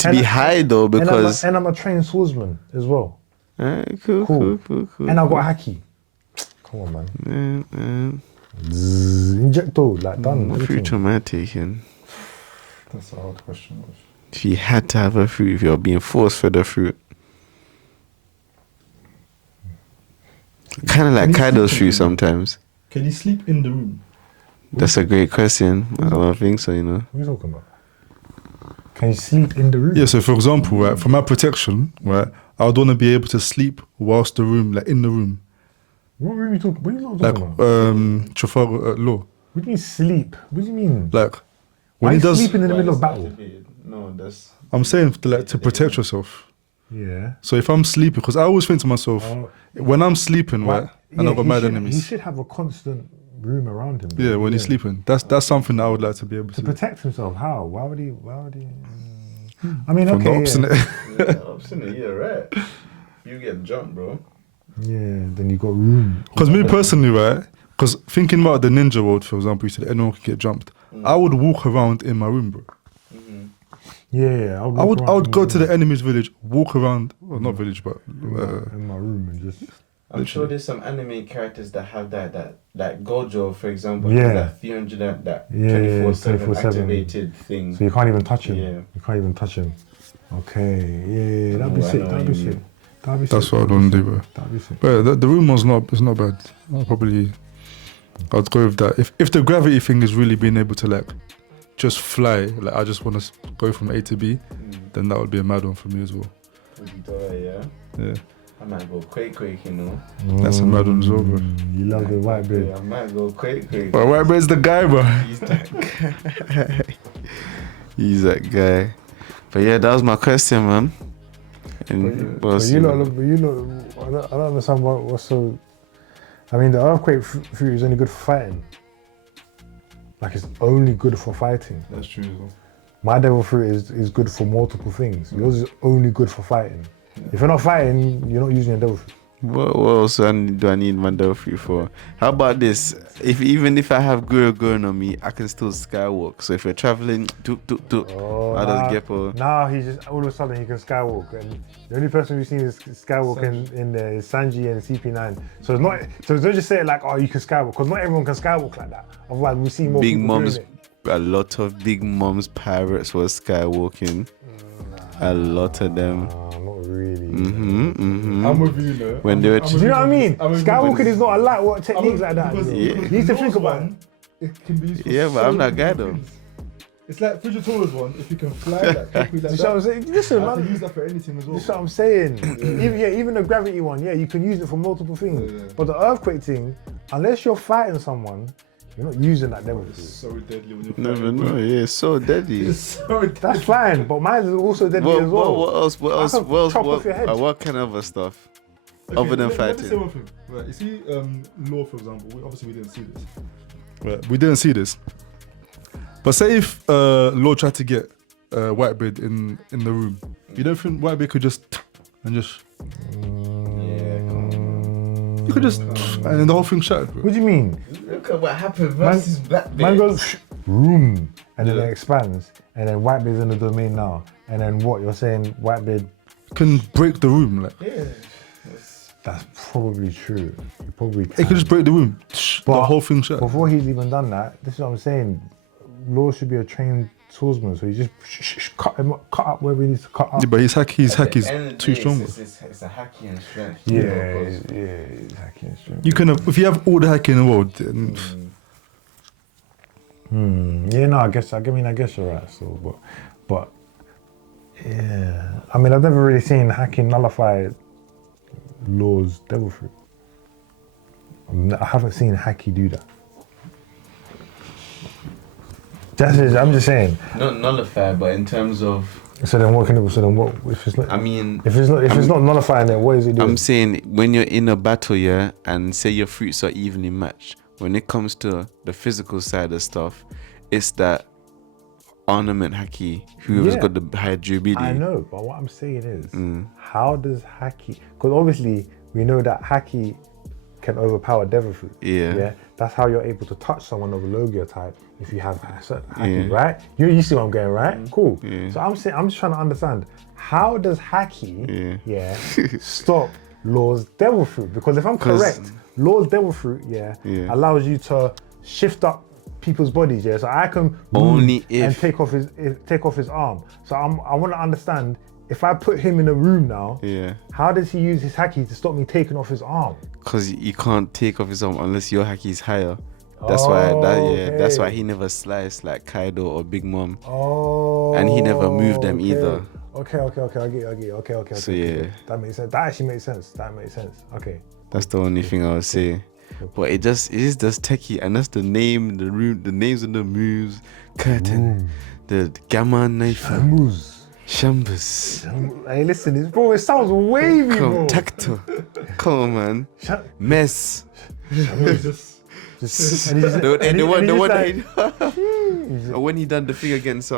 to be high though because and I'm a trained swordsman as well. Alright, cool. And I've got haki. Come on, man. Yeah, Zzz, injecto, like done. what everything. fruit am I taking? that's a hard question. If you had to have a fruit, if you're being forced for the fruit. Kind of like Kaido's fruit sometimes. Can you sleep in the room? That's a great question. I don't think so, you know. What are you talking about? Can you sleep in the room? Yeah. So for example, right, for my protection, right, I would want to be able to sleep whilst the room, like in the room, What room are you talking? What are you talking like about? Trafalgar Law, What do you mean sleep? What do you mean? like Why when he you does. sleeping in the middle of battle? No, that's. I'm saying to protect yourself. Yeah. So if I'm sleeping, because I always think to myself, Oh, when I'm sleeping, right, and I've got he mad should- enemies. He should have a constant room around him. Yeah, when he's sleeping. That's something that I would like to be able To to. protect himself. How? Why would he? I mean, From the okay. opposite. Yeah. Yeah, I'm saying, yeah, right. You get jumped, bro. Yeah, then you got room. Because me personally, right? Because thinking about the ninja world, for example, you said anyone could get jumped. I would walk around in my room, bro. Yeah, I would go to the enemy's village, walk around, well, not village, but in my room and just. I'm sure there's some anime characters that have that like Gojo, for example, Yeah. that 300 that Yeah, 24/7 24/7. activated thing. So you can't even touch him. Yeah. You can't even touch him. Okay, yeah, that'd be Oh, I sick. know That'd what be you sick. That'd be that's sick. what I'd want to do, bro. That'd be sick. But the room was it's not bad. I'd go with that. If the gravity thing is really being able to like just fly, like I just want to go from A to B, then that would be a mad one for me as well. Yeah. Yeah, I might go quick, you know. that's a mad one as well, bro. You love the white beard. Yeah, I might go quick. But White Beard's the guy, bro. He's that guy. He's that guy. But yeah, that was my question, man. And But you lot, I don't understand what's so. I mean, the earthquake fruit is only good for fighting. Like it's only good for fighting. That's true as well. My devil fruit is good for multiple things. Yours is only good for fighting. If you're not fighting, you're not using your devil fruit. what else do I need my devil fruit for? How about this? Even if I have Guru going on me, I can still skywalk. So if we're traveling, I just get for. Now he's just all of a sudden he can skywalk, and the only person we've seen is skywalk in there is Sanji and CP9. So it's not. So don't just say it like, oh, you can skywalk, because not everyone can skywalk like that. Otherwise, we see more Big people Mom's, doing it. a lot of Big Mom's pirates were skywalking. A lot of them. Not really. I'm with you, though. When they were, Do you know what I mean? I'm with you, Skywalking but- is not a light work techniques like that. because- bro. Yeah. You need to think Yours about it. one, it can be used for Yeah, but so I'm that many guy, things. It's like Fujitora's one. If you can fly like quickly like You see what I'm that, saying? Listen, I can man. use that for anything as well. That's what I'm saying. Even the gravity one, yeah, you can use it for multiple things. Yeah. But the earthquake thing, unless you're fighting someone, you're not using that devil fruit. So deadly when you're never flying, know. bro. Yeah, it's so deadly. It's so deadly. That's fine, but mine is also deadly as well. What else? What I else? can What else? chop off your head. What kind of other stuff? Okay, Other than let me say fighting. one thing. Right, you see, law, for example, obviously we didn't see this. Right, we didn't see this. But say if Law tried to get Whitebeard in the room, you don't think Whitebeard could just and just you could just and then the whole thing shattered, bro. What do you mean? Look at what happened versus Blackbeard. Man goes room, and then Yeah. it expands, and then Whitebeard's in the domain now, and then what you're saying, Whitebeard? Can break the room, like Yeah. That's probably true. You probably it could just break the room. The But whole thing shattered. Before he's even done that, this is what I'm saying. Law should be a trained swordsman, so he just cut up wherever he needs to cut up. Yeah, but his hack is At the end of the too day, strong. It's a hacky and strength. Yeah, you know, 'cause- it's hacking and strength. You can if you have all the hack in the world, then Yeah, no, I guess you're right. So, but yeah, I mean, I've never really seen hacking nullify Law's devil fruit. I haven't seen Haki do that. I'm just saying. Not nullified, but in terms of, So then, what can it? So then, what if it's not? I mean, If it's not nullifying it, what is it doing? I'm saying when you're in a battle, yeah, and say your fruits are evenly matched, when it comes to the physical side of stuff, it's that ornament haki whoever's Yeah. got the higher jubilee. I know, but what I'm saying is, how does Haki? Because obviously we know that Haki can overpower devil fruit. Yeah. That's how you're able to touch someone of a Logia type if you have a certain Haki, Yeah. right? You see what I'm getting, right? Cool. Yeah. So I'm just trying to understand, how does Haki, stop Law's devil fruit? Because if I'm 'Cause- correct, Law's devil fruit, Yeah. allows you to shift up people's bodies, so I can Only move and if- take off his arm. So I want to understand, if I put him in a room now, Yeah. how does he use his haki to stop me taking off his arm? Because you can't take off his arm unless your haki is higher. That's why that's why he never sliced like Kaido or Big Mom. Oh. And he never moved them okay. either. Okay, I get you. Okay. So, okay. yeah. That makes sense. That actually makes sense. Okay. That's the only thing I would say. But it is just techie, and that's the name, the room, the names of the moves, curtain, the gamma knife, Moose. shambus, Hey, listen, it sounds wavy, bro. contactor. Come on, man. Mess. Just, and he just, The one and he just that like, Or when he done the thing against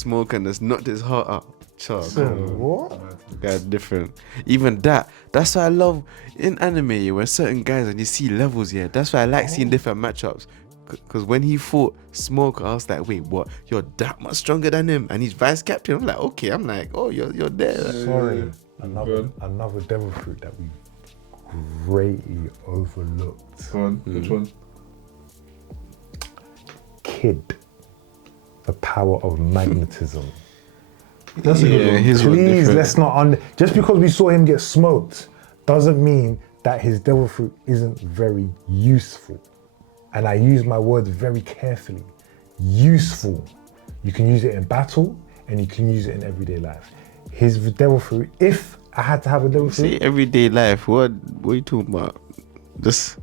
Smoke and just knocked his heart out. Child, So, what? yeah, different. Even that's why I love in anime when certain guys and you see levels. Yeah, that's why I like seeing different matchups. Because when he fought Smoke, I was like, wait, what? You're that much stronger than him, and he's vice captain. I'm like, okay. I'm like, oh, you're there. Sorry. Another devil fruit that we greatly overlooked. Go on. Which one? Kid. The power of magnetism. That's a good one. his one Please, different. let's not just because we saw him get smoked doesn't mean that his devil fruit isn't very useful. And I use my words very carefully. Useful. You can use it in battle and you can use it in everyday life. His devil fruit, if I had to have a devil See, fruit, everyday life. What are you talking about? Just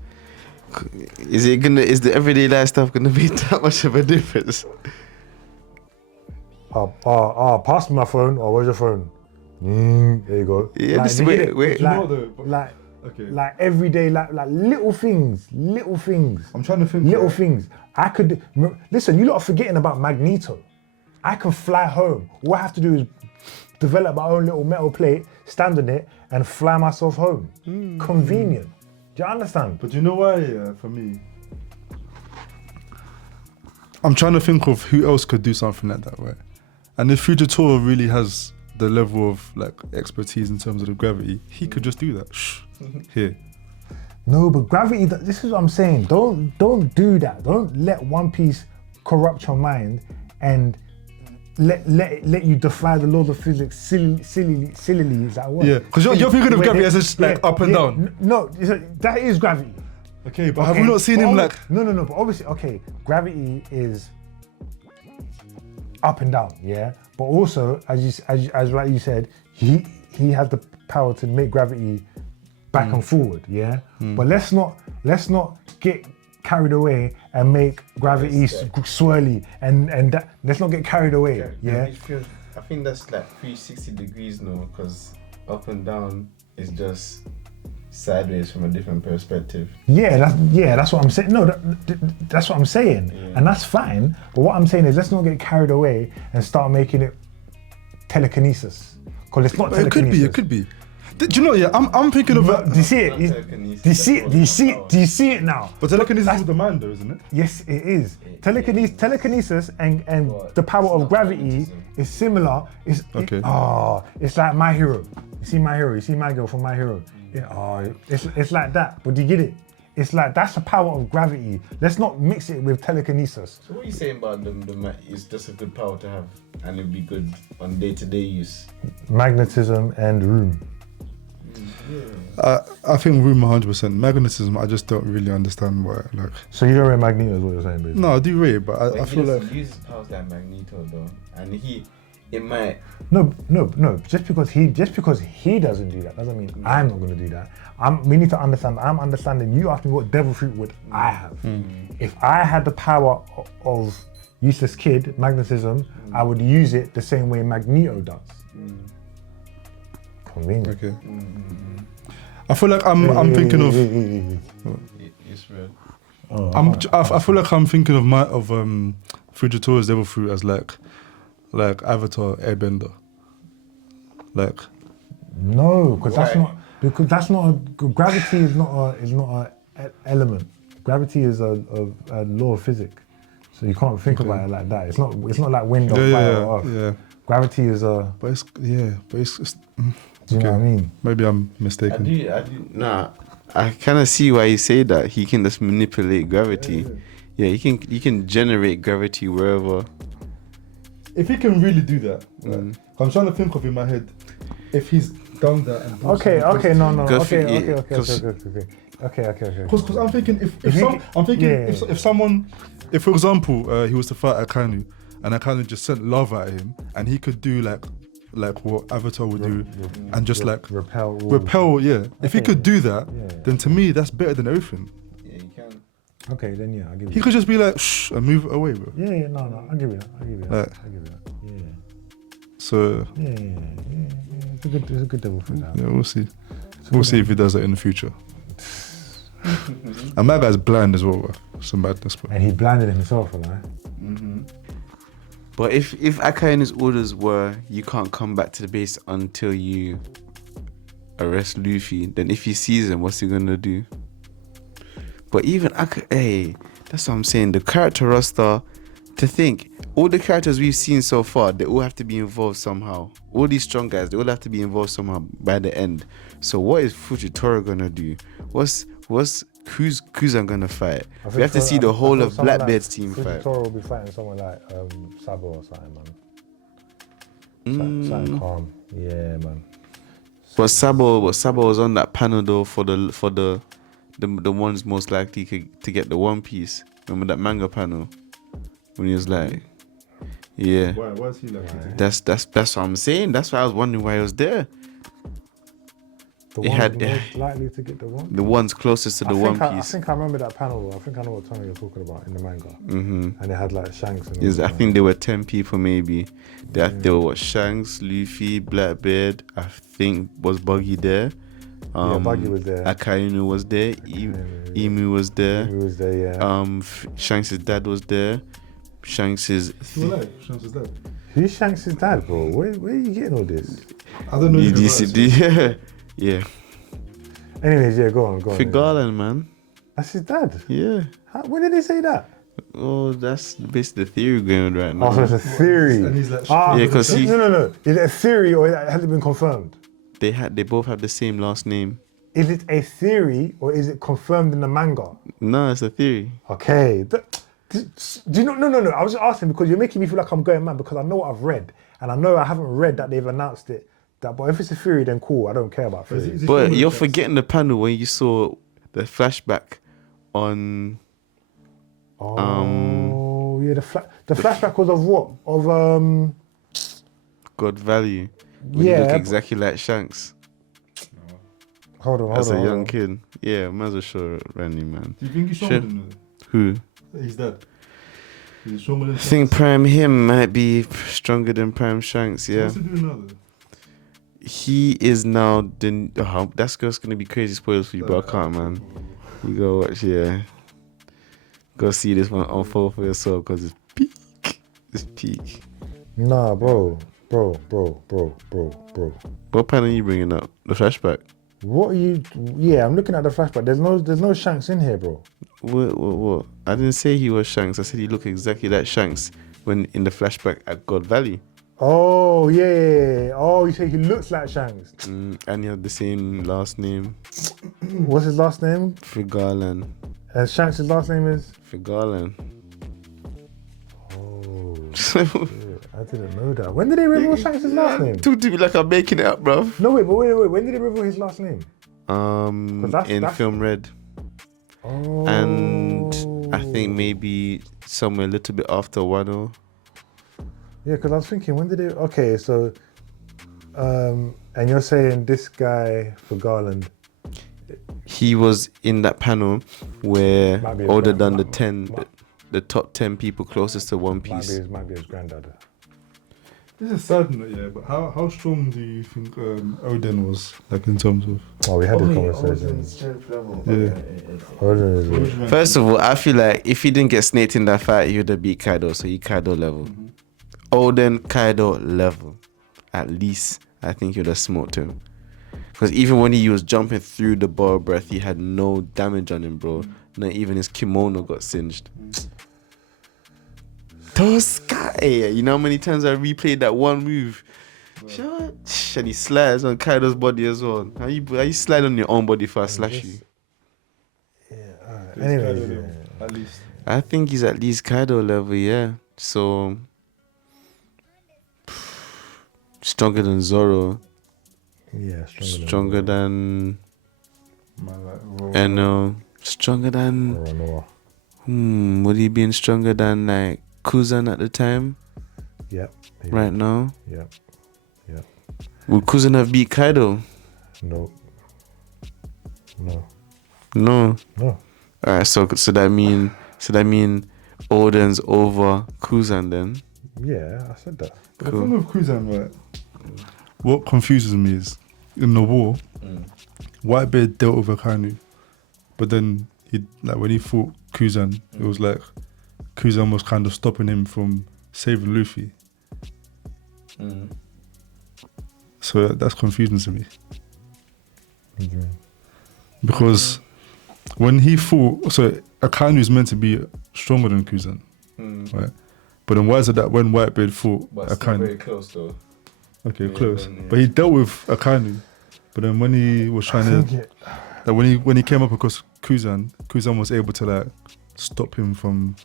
is the everyday life stuff gonna be that much of a difference? pass me my phone, or where's your phone? There you go. Yeah, Like, just you get wait. it? You know Like, what though? But- like, Okay. like everyday, like little things. I'm trying to think. Little things. I could listen. You lot are forgetting about Magneto. I can fly home. All I have to do is develop my own little metal plate, stand on it, and fly myself home. Convenient. Do you understand? But you know why? For me, I'm trying to think of who else could do something like that, right? And if Fujitora really has the level of like expertise in terms of the gravity, he could just do that. Shh. Here. No, but gravity. This is what I'm saying. Don't do that. Don't let One Piece corrupt your mind and let you defy the laws of physics sillily. Is that what? Yeah, 'cause you're thinking of gravity as just, like, up and down. No, that is gravity. Okay, but have we not seen him like? No. But obviously, okay, gravity is up and down, yeah. But also, as like you said, he has the power to make gravity back and forward, yeah. But let's not get carried away and make gravity swirly and that. Let's not get carried away, yeah. I think that's like 360 degrees now, because up and down is just sideways from a different perspective. Yeah, that's what I'm saying. No, that's what I'm saying, and that's fine. But what I'm saying is, let's not get carried away and start making it telekinesis, because it's not telekinesis. It could be. Do you know? Yeah, I'm thinking of. Do you see it? Do you see it now? But telekinesis is with the mind, though, isn't it? Yes, it is. Telekinesis and the power of gravity is similar. It's like My Hero. You see My Hero. You see My Girl from My Hero. It's like that. But do you get it? It's like that's the power of gravity. Let's not mix it with telekinesis. So what are you saying about the it's just a good power to have and it'd be good on day-to-day use? Magnetism and room. I think room 100%. Magnetism, I just don't really understand why. Like, So you don't rate Magneto, is what you're saying, basically? no, I do rate it, but I He feel doesn't like use his powers like Magneto though, and it might. No. Just because he doesn't do that doesn't mean I'm not going to do that. We need to understand. I'm understanding. You asking what devil fruit would I have? If I had the power of useless kid magnetism, I would use it the same way Magneto does. Convenient. okay. I feel like I'm thinking of. It's real. I feel like I'm thinking of Fujitora's devil fruit as like Avatar Airbender. Like. No, because that's Why? not gravity is not a element. Gravity is a law of physics. So you can't think about it like that. It's not like wind or fire or earth. Yeah. Gravity is a. But it's Do you know what I mean? Maybe I'm mistaken. I do. Nah, I kind of see why you say that. He can just manipulate gravity. Yeah, he can generate gravity wherever. If he can really do that, right? I'm trying to think of in my head if he's done that. And Okay, no. Okay. Because I'm thinking if for example he was to fight Akainu and Akainu just sent lava at him and he could do like what Avatar would do and just like repel. yeah. If he Okay. could do that, Yeah. then to me that's better than everything. Yeah, you can. Okay, then yeah, I'll give you. He could just be like shh and move away, bro. Yeah, no, I'll give you that. Right. Yeah. So Yeah. It's a good devil fruit. yeah, we'll see. We'll see if he does that in the future. And my guy's blind as well, bro. Some madness, bro. And he blinded himself, right? But if Akainu's orders were you can't come back to the base until you arrest Luffy, then if he sees him, what's he gonna do? But even hey, that's what I'm saying. The character roster, to think, all the characters we've seen so far, they all have to be involved somehow. All these strong guys, they all have to be involved somehow by the end. So what is Fujitora gonna do? Who's Kuzan gonna fight? We have to see the whole of Blackbeard's team fight. Fujitora will be fighting someone like Sabo or something, man. Something calm. Yeah, man. But Sabo was on that panel though for the ones most likely to get the One Piece. Remember that manga panel when he was like, yeah. Why is he like? That's what I'm saying. That's why I was wondering why he was there. The ones most likely to get the One Piece? The ones closest to the One Piece. I think I remember that panel. I think I know what panel you're talking about in the manga. Mm-hmm. And they had like Shanks and I think there were 10 people maybe. There were Shanks, Luffy, Blackbeard. I think was Buggy there. Buggy was there. Akainu was there. Emu was there. Emu was there, yeah. Shanks' dad was there. Shanks' Still alive? Shanks is dead. Who's Shanks' dad, bro? Where are you getting all this? I don't know. Yeah. Anyways, yeah, go on. Figalan, man. That's his dad? Yeah. When did they say that? Oh, that's basically the theory going right now. Oh, so it's a theory. And he's like, yeah, because No. Is it a theory or has it been confirmed? They both have the same last name. Is it a theory or is it confirmed in the manga? No, it's a theory. Okay. Do you know? No. I was just asking because you're making me feel like I'm going mad because I know what I've read and I know I haven't read that they've announced it. But if it's a theory, then cool. I don't care about theories. But you're forgetting the panel when you saw the flashback on. Oh yeah, the flashback was of what? Of God Value. When you look exactly like Shanks. Hold on. As a young kid. Yeah, might as well show Randy, man. Do you think he's stronger than Who? He's dead. He's stronger than I think Prime him might be stronger than Prime Shanks, yeah. What's he doing now though? He is now that's just gonna be crazy spoilers for you, bro. I can't, man. You go watch, yeah. Go see this one unfold for yourself because it's peak. It's peak. Nah, bro. What panel are you bringing up? The flashback? What are you? Yeah, I'm looking at the flashback. There's no Shanks in here, bro. What? I didn't say he was Shanks. I said he looked exactly like Shanks when in the flashback at God Valley. Oh yeah. Oh, you say he looks like Shanks. And he had the same last name. What's his last name? Figalan. And Shanks' last name is? Figalan. Oh, shit, I didn't know that. When did they reveal Shanks' last name? Talk to me like I'm making it up, bro. No, wait. When did they reveal his last name? In Film Red. Oh. And I think maybe somewhere a little bit after Wano. Yeah, because I was thinking, when did they? Okay, so, and you're saying this guy for Garland. He was in that panel where older than the top 10 people closest to One Piece. Might be his granddad. This is sad, yeah. But how strong do you think Odin was, like in terms of? Oh, we had this conversation. Yeah. First of all, I feel like if he didn't get snaked in that fight, he would have beat Kaido, so he Kaido level. Mm-hmm. Odin, Kaido level. At least, I think he would have smoked him. Because even when he was jumping through the bar of breath, he had no damage on him, bro. Not even his kimono got singed. Those guys, you know how many times I replayed that one move? Shut. And he slides on Kaido's body as well. How you slide on your own body if I slash you? Yeah, alright. Anyway, At least. I think he's at least Kaido level, yeah. So stronger than Zoro. Yeah, Stronger than Man, Eno. Stronger than would he been stronger than like Kuzan at the time? Yep. Right now? Yep. Would Kuzan have beat Kaido? No. Alright, so that mean Odin's over Kuzan then? Yeah, I said that. But the thing with Kuzan, right? What confuses me is in the war, Whitebeard dealt with Akainu, but then when he fought Kuzan, it was like Kuzan was kind of stopping him from saving Luffy. Mm. So that's confusing to me. What do you mean? Because when he fought, so Akainu is meant to be stronger than Kuzan, right? But then why is it that when Whitebeard fought But still Akainu, very close though. okay, Yeah, close, yeah. but he dealt with Akainu. But then when he was I trying think to, it, like when he came up across Kuzan was able to like stop him from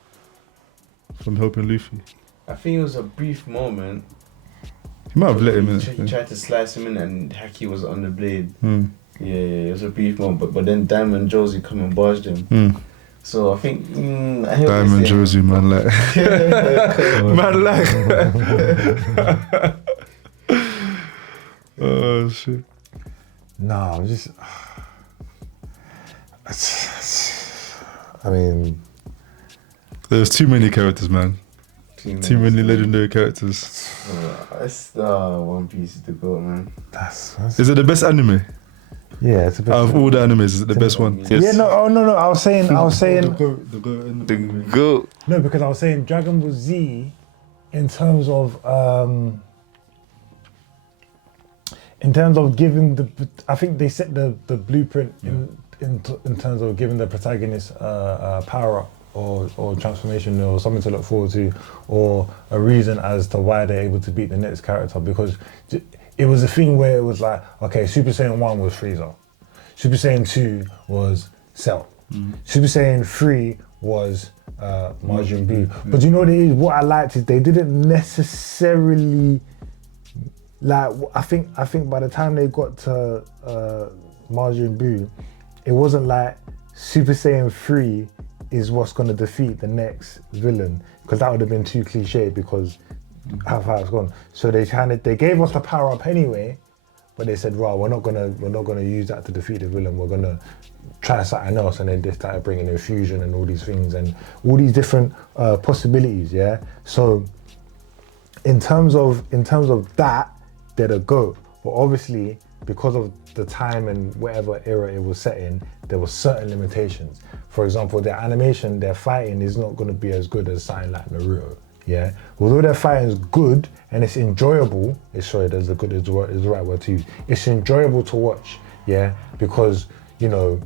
helping Luffy. I think it was a brief moment. He might have let him He in. tried to slice him in, and Haki was on the blade. Mm. Yeah, it was a brief moment. But then Diamond Josie come and barged him. Mm. So I think I hear what you're Diamond saying. Josie, man, like, man, like. Oh shit. nah, I'm just. I mean, There's too many characters, man. Too many legendary characters. It's One Piece is the goat, man. that's Is it the best anime? yeah, it's a bit. Out of all the animes, is it the best one? Yes. Yeah, no, oh no, I was saying, The goat. no, because I was saying Dragon Ball Z, in terms of giving I think they set the blueprint in terms of giving the protagonist power up or transformation or something to look forward to, or a reason as to why they're able to beat the next character, because it was a thing where it was like, okay, Super Saiyan 1 was Frieza, Super Saiyan 2 was Cell, Super Saiyan 3 was Majin Buu. But you know what it is? What I liked is they didn't necessarily, like, I think by the time they got to Majin Buu, it wasn't like Super Saiyan 3 is what's going to defeat the next villain, because that would have been too cliche because how far it's gone. So they gave us the power up anyway, but they said, right, we're not gonna use that to defeat the villain. We're gonna try something else, and then they started bringing in fusion and all these things and all these different possibilities. Yeah. So in terms of that, they're the GOAT. But obviously, because of the time and whatever era it was set in, there were certain limitations. For example, their animation, their fighting is not going to be as good as something like Naruto. Yeah, although their fighting is good and it's enjoyable. Is the right word to use. It's enjoyable to watch. Yeah, because you know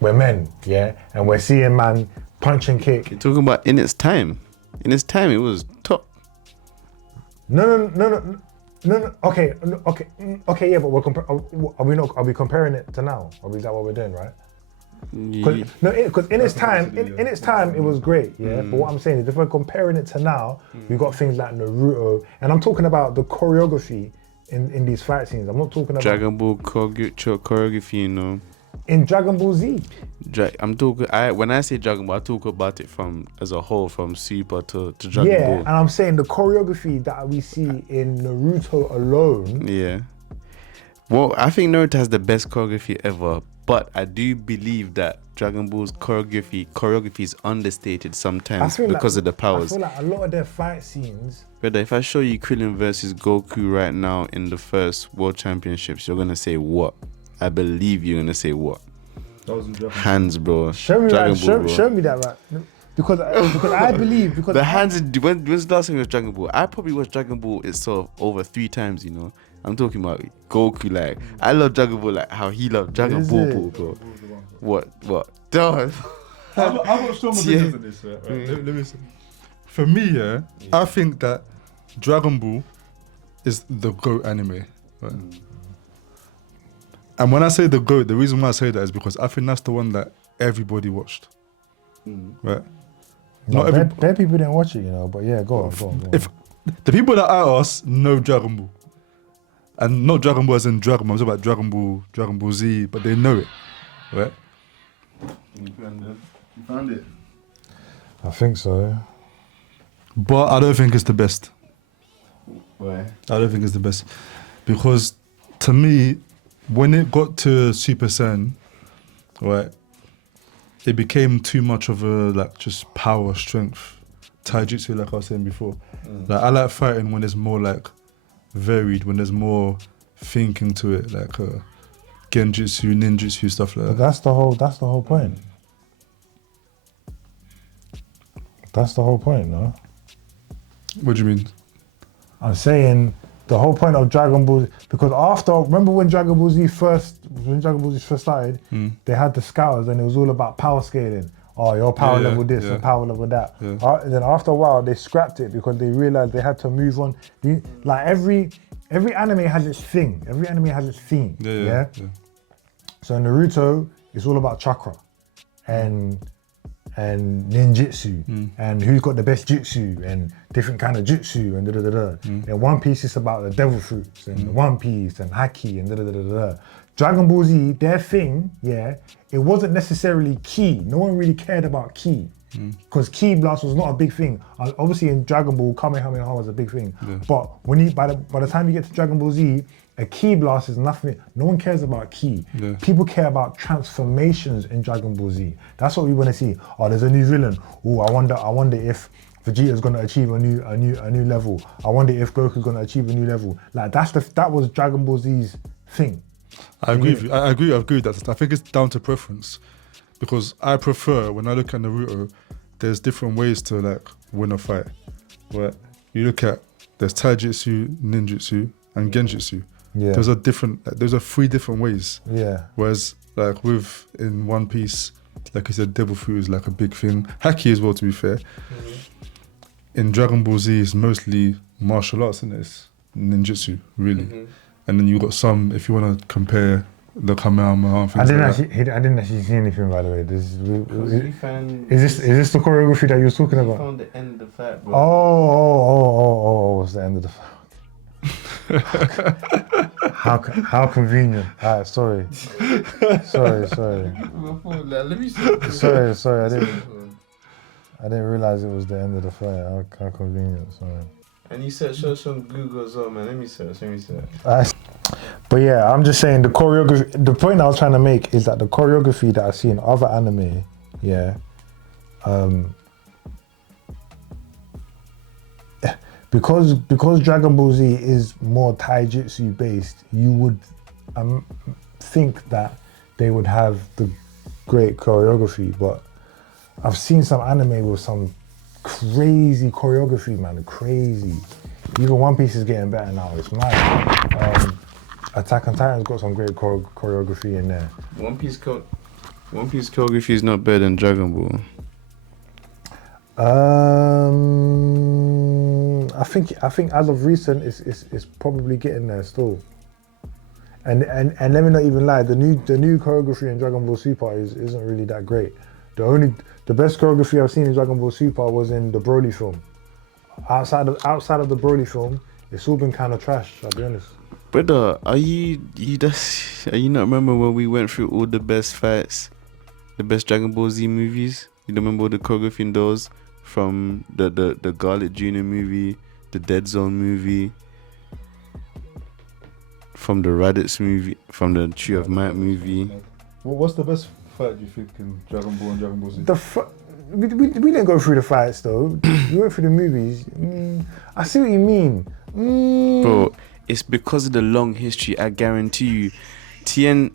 we're men. Yeah, and we're seeing man punch and kick. You're talking about in its time. In its time, it was top. No. Okay. Yeah, but are we comparing it to now? Is that what we're doing, right? Because in its time, it was great, yeah. But what I'm saying is, if we're comparing it to now, we've got things like Naruto, and I'm talking about the choreography in these fight scenes. I'm not talking about Dragon Ball choreography, you know. in Dragon Ball Z. I'm talking. When I say Dragon Ball, I talk about it as a whole, from Super to Dragon Yeah, Ball. and I'm saying the choreography that we see in Naruto alone. Yeah. Well, I think Naruto has the best choreography ever, but I do believe that Dragon Ball's choreography is understated sometimes because of the powers. I feel like a lot of their fight scenes. Brother, if I show you Krillin versus Goku right now in the first World Championships, you're gonna say what? I believe you're gonna say what? That was in Japan. Hands, bro. Show me Dragon that. Ball, bro. Show me that, right? Because I believe The hands. When's the last time you watched Dragon Ball? I probably watched Dragon Ball itself over 3 times. You know, I'm talking about Goku. Like, I love Dragon Ball. Like how he loved Dragon Is Ball, it? bro. What? Dog. I've got stronger opinions than this. Right? Let me see. For me, I think that Dragon Ball is the GOAT anime. Right? And when I say the GOAT, the reason why I say that is because I think that's the one that everybody watched. Right? No, bad people didn't watch it, you know. But yeah, go on. If the people that I ask know Dragon Ball, and not Dragon Ball as in Dragon Ball, I'm talking about Dragon Ball Z, but they know it, right? You found it. I think so. But I don't think it's the best. Why? I don't think it's the best because to me, when it got to Super Saiyan, right, it became too much of a just power, strength, taijutsu, like I was saying before. Like I like fighting when there's more like varied, when there's more thinking to it, like genjutsu, ninjutsu, stuff like But that. that's the whole point. That's the whole point, no? What do you mean? I'm saying the whole point of Dragon Ball, because remember when Dragon Ball Z first started, they had the scouters and it was all about power scaling. Oh, your power level this and power level that. Yeah. Then after a while, they scrapped it because they realized they had to move on. Like every anime has its thing. Every anime has its theme. Yeah. So in Naruto, it's all about chakra and ninjutsu and who's got the best jutsu and different kind of jutsu and In One Piece, it's about the devil fruits and One Piece and haki and Dragon Ball Z, their thing, it wasn't necessarily ki. No one really cared about ki because ki blast was not a big thing. Obviously in Dragon Ball, Kamehameha was a big thing. But when by the time you get to Dragon Ball Z, a ki blast is nothing. No one cares about ki. People care about transformations in Dragon Ball Z. That's what we want to see. Oh, there's a new villain. Oh, I wonder if Vegeta's gonna achieve a new level. I wonder if Goku's gonna achieve a new level. Like that was Dragon Ball Z's thing. I agree with you. I agree with that. I think it's down to preference, because I prefer, when I look at Naruto, there's different ways to like win a fight. Where you look at, there's taijutsu, ninjutsu, and genjutsu. Yeah. Those are 3 different ways. Yeah. Whereas like in One Piece, like you said, devil fruit is like a big thing. Haki as well, to be fair. In Dragon Ball Z, it's mostly martial arts, isn't it? It's ninjutsu, really. And then you got some, if you want to compare the Kamehameha and things I didn't actually see anything, by the way. Is this the choreography that you were talking about? Found the end of the fight, bro. What's the end of the fight? How convenient. Alright, sorry. Let me see. Sorry, I didn't realize it was the end of the fight. How convenient, sorry. And you search on Google as well, man. Let me search. But yeah, I'm just saying the choreography. The point I was trying to make is that the choreography that I see in other anime, because Dragon Ball Z is more taijutsu based, you would think that they would have the great choreography. But I've seen some anime with some crazy choreography, man, crazy. Even One Piece is getting better now, it's mad. Attack on Titan's got some great choreography in there. One Piece choreography is not better than Dragon Ball. I think as of recent, it's probably getting there still. And let me not even lie, the new choreography in Dragon Ball Super isn't really that great. The best choreography I've seen in Dragon Ball Super was in the Broly film. Outside of the Broly film, it's all been kind of trash, I'll be honest. Brother, are you not remember when we went through all the best fights, the best Dragon Ball Z movies? You don't remember the choreography in those? From the Garlic Jr. movie, the Dead Zone movie, from the Raditz movie, from the Tree of Might movie. What's the best fight do you think in Dragon Ball and Dragon Ball Z? We didn't go through the fights though. We went through the movies. I see what you mean. Bro, it's because of the long history. I guarantee you, Tien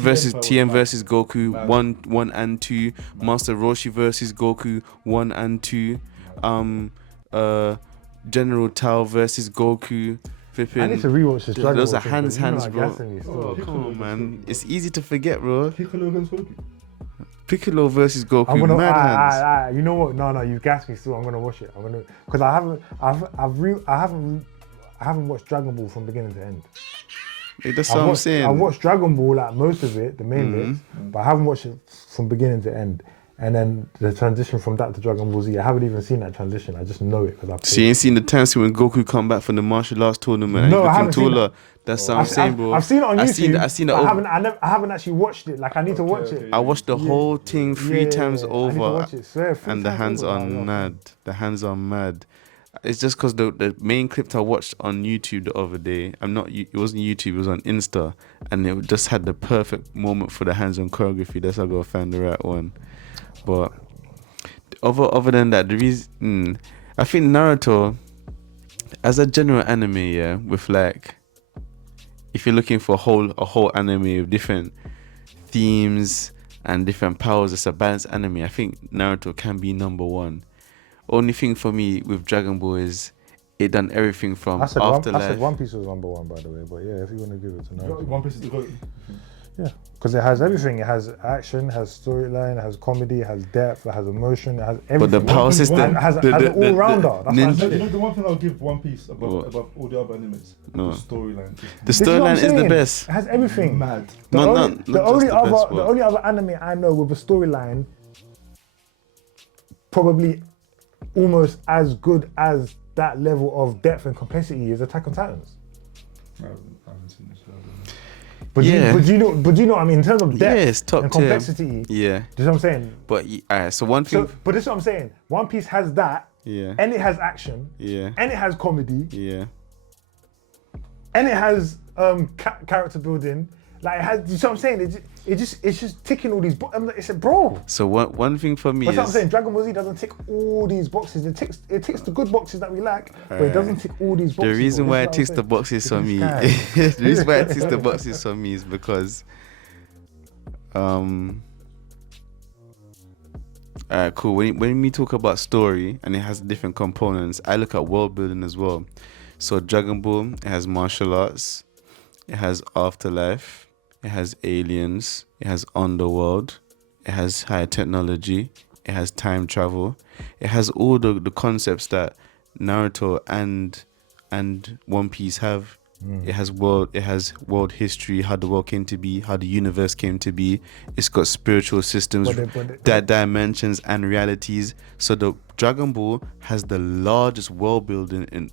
versus Goku 1 and 2, Master Roshi versus Goku 1 and 2, General Tao versus Goku. I need to rewatch this. Those are hands, bro. Come on, man. It's easy to forget, bro. Piccolo against Goku. Piccolo versus Goku. Mad hands. You know what? No, you've gassed me still. I'm gonna watch it. Because I haven't watched Dragon Ball from beginning to end. That's what I'm saying. I watched Dragon Ball, like most of it, the main bits, but I haven't watched it from beginning to end. And then the transition from that to Dragon Ball Z, I haven't even seen that transition. I just know it because I played. So you ain't seen the time when Goku come back from the martial arts tournament No, and I he's looking taller. That's what I'm saying, bro. I've seen it on YouTube. I've seen it. I haven't actually watched it. Like I need to watch it. I watched the whole thing 3 times over. I need to watch it. Swear, and the hands are mad. The hands are mad. It's just because the main clip I watched on YouTube the other day, it wasn't YouTube, it was on Insta, and it just had the perfect moment for the hands-on choreography. That's how I gotta find the right one. But other than that, the reason I think Naruto, as a general anime, with like, if you're looking for a whole anime with different themes and different powers, it's a balanced anime. I think Naruto can be number one. Only thing for me with Dragon Ball is it done everything from I said Afterlife. One Piece was number one, by the way. But yeah, if you want to give it to Naruto. One Piece is the GOAT. Yeah, because it has everything. It has action, it has storyline, it has comedy, it has depth, it has emotion, it has everything. But the power system, it has an all-rounder. That's what I said. You know the one thing I'll give One Piece above all the other animes? No. The storyline. The This is what I'm storyline is the saying. best. It has everything. Mad. The No, only, not the just only the other, best, the but- only other anime I know with a storyline probably almost as good as that level of depth and complexity is Attack on Titans. I haven't seen this. But Yeah. do you know what I mean in terms of depth Yes, top and tier. complexity? Yeah, Do you know what I'm saying? but alright. So one thing. So, but this is what I'm saying. One Piece has that, Yeah. and it has action, Yeah. and it has comedy, Yeah. and it has character building. Like it has, you see what I'm saying? It's just ticking all these boxes. It's a bro. So one thing for me That's what I'm is saying. Dragon Ball Z doesn't tick all these boxes. It ticks the good boxes that we like, but it doesn't tick all these the boxes. reason bro. why This it is ticks what the I'm boxes for me. This The reason why it ticks the boxes for me is because alright, cool. When we talk about story and it has different components, I look at world building as well. So Dragon Ball, it has martial arts, it has afterlife, it has aliens, it has underworld, it has high technology, it has time travel, it has all the concepts that Naruto and One Piece have. It has world history, how the world came to be, how the universe came to be. It's got spiritual systems, that dimensions and realities. So the Dragon Ball has the largest world building in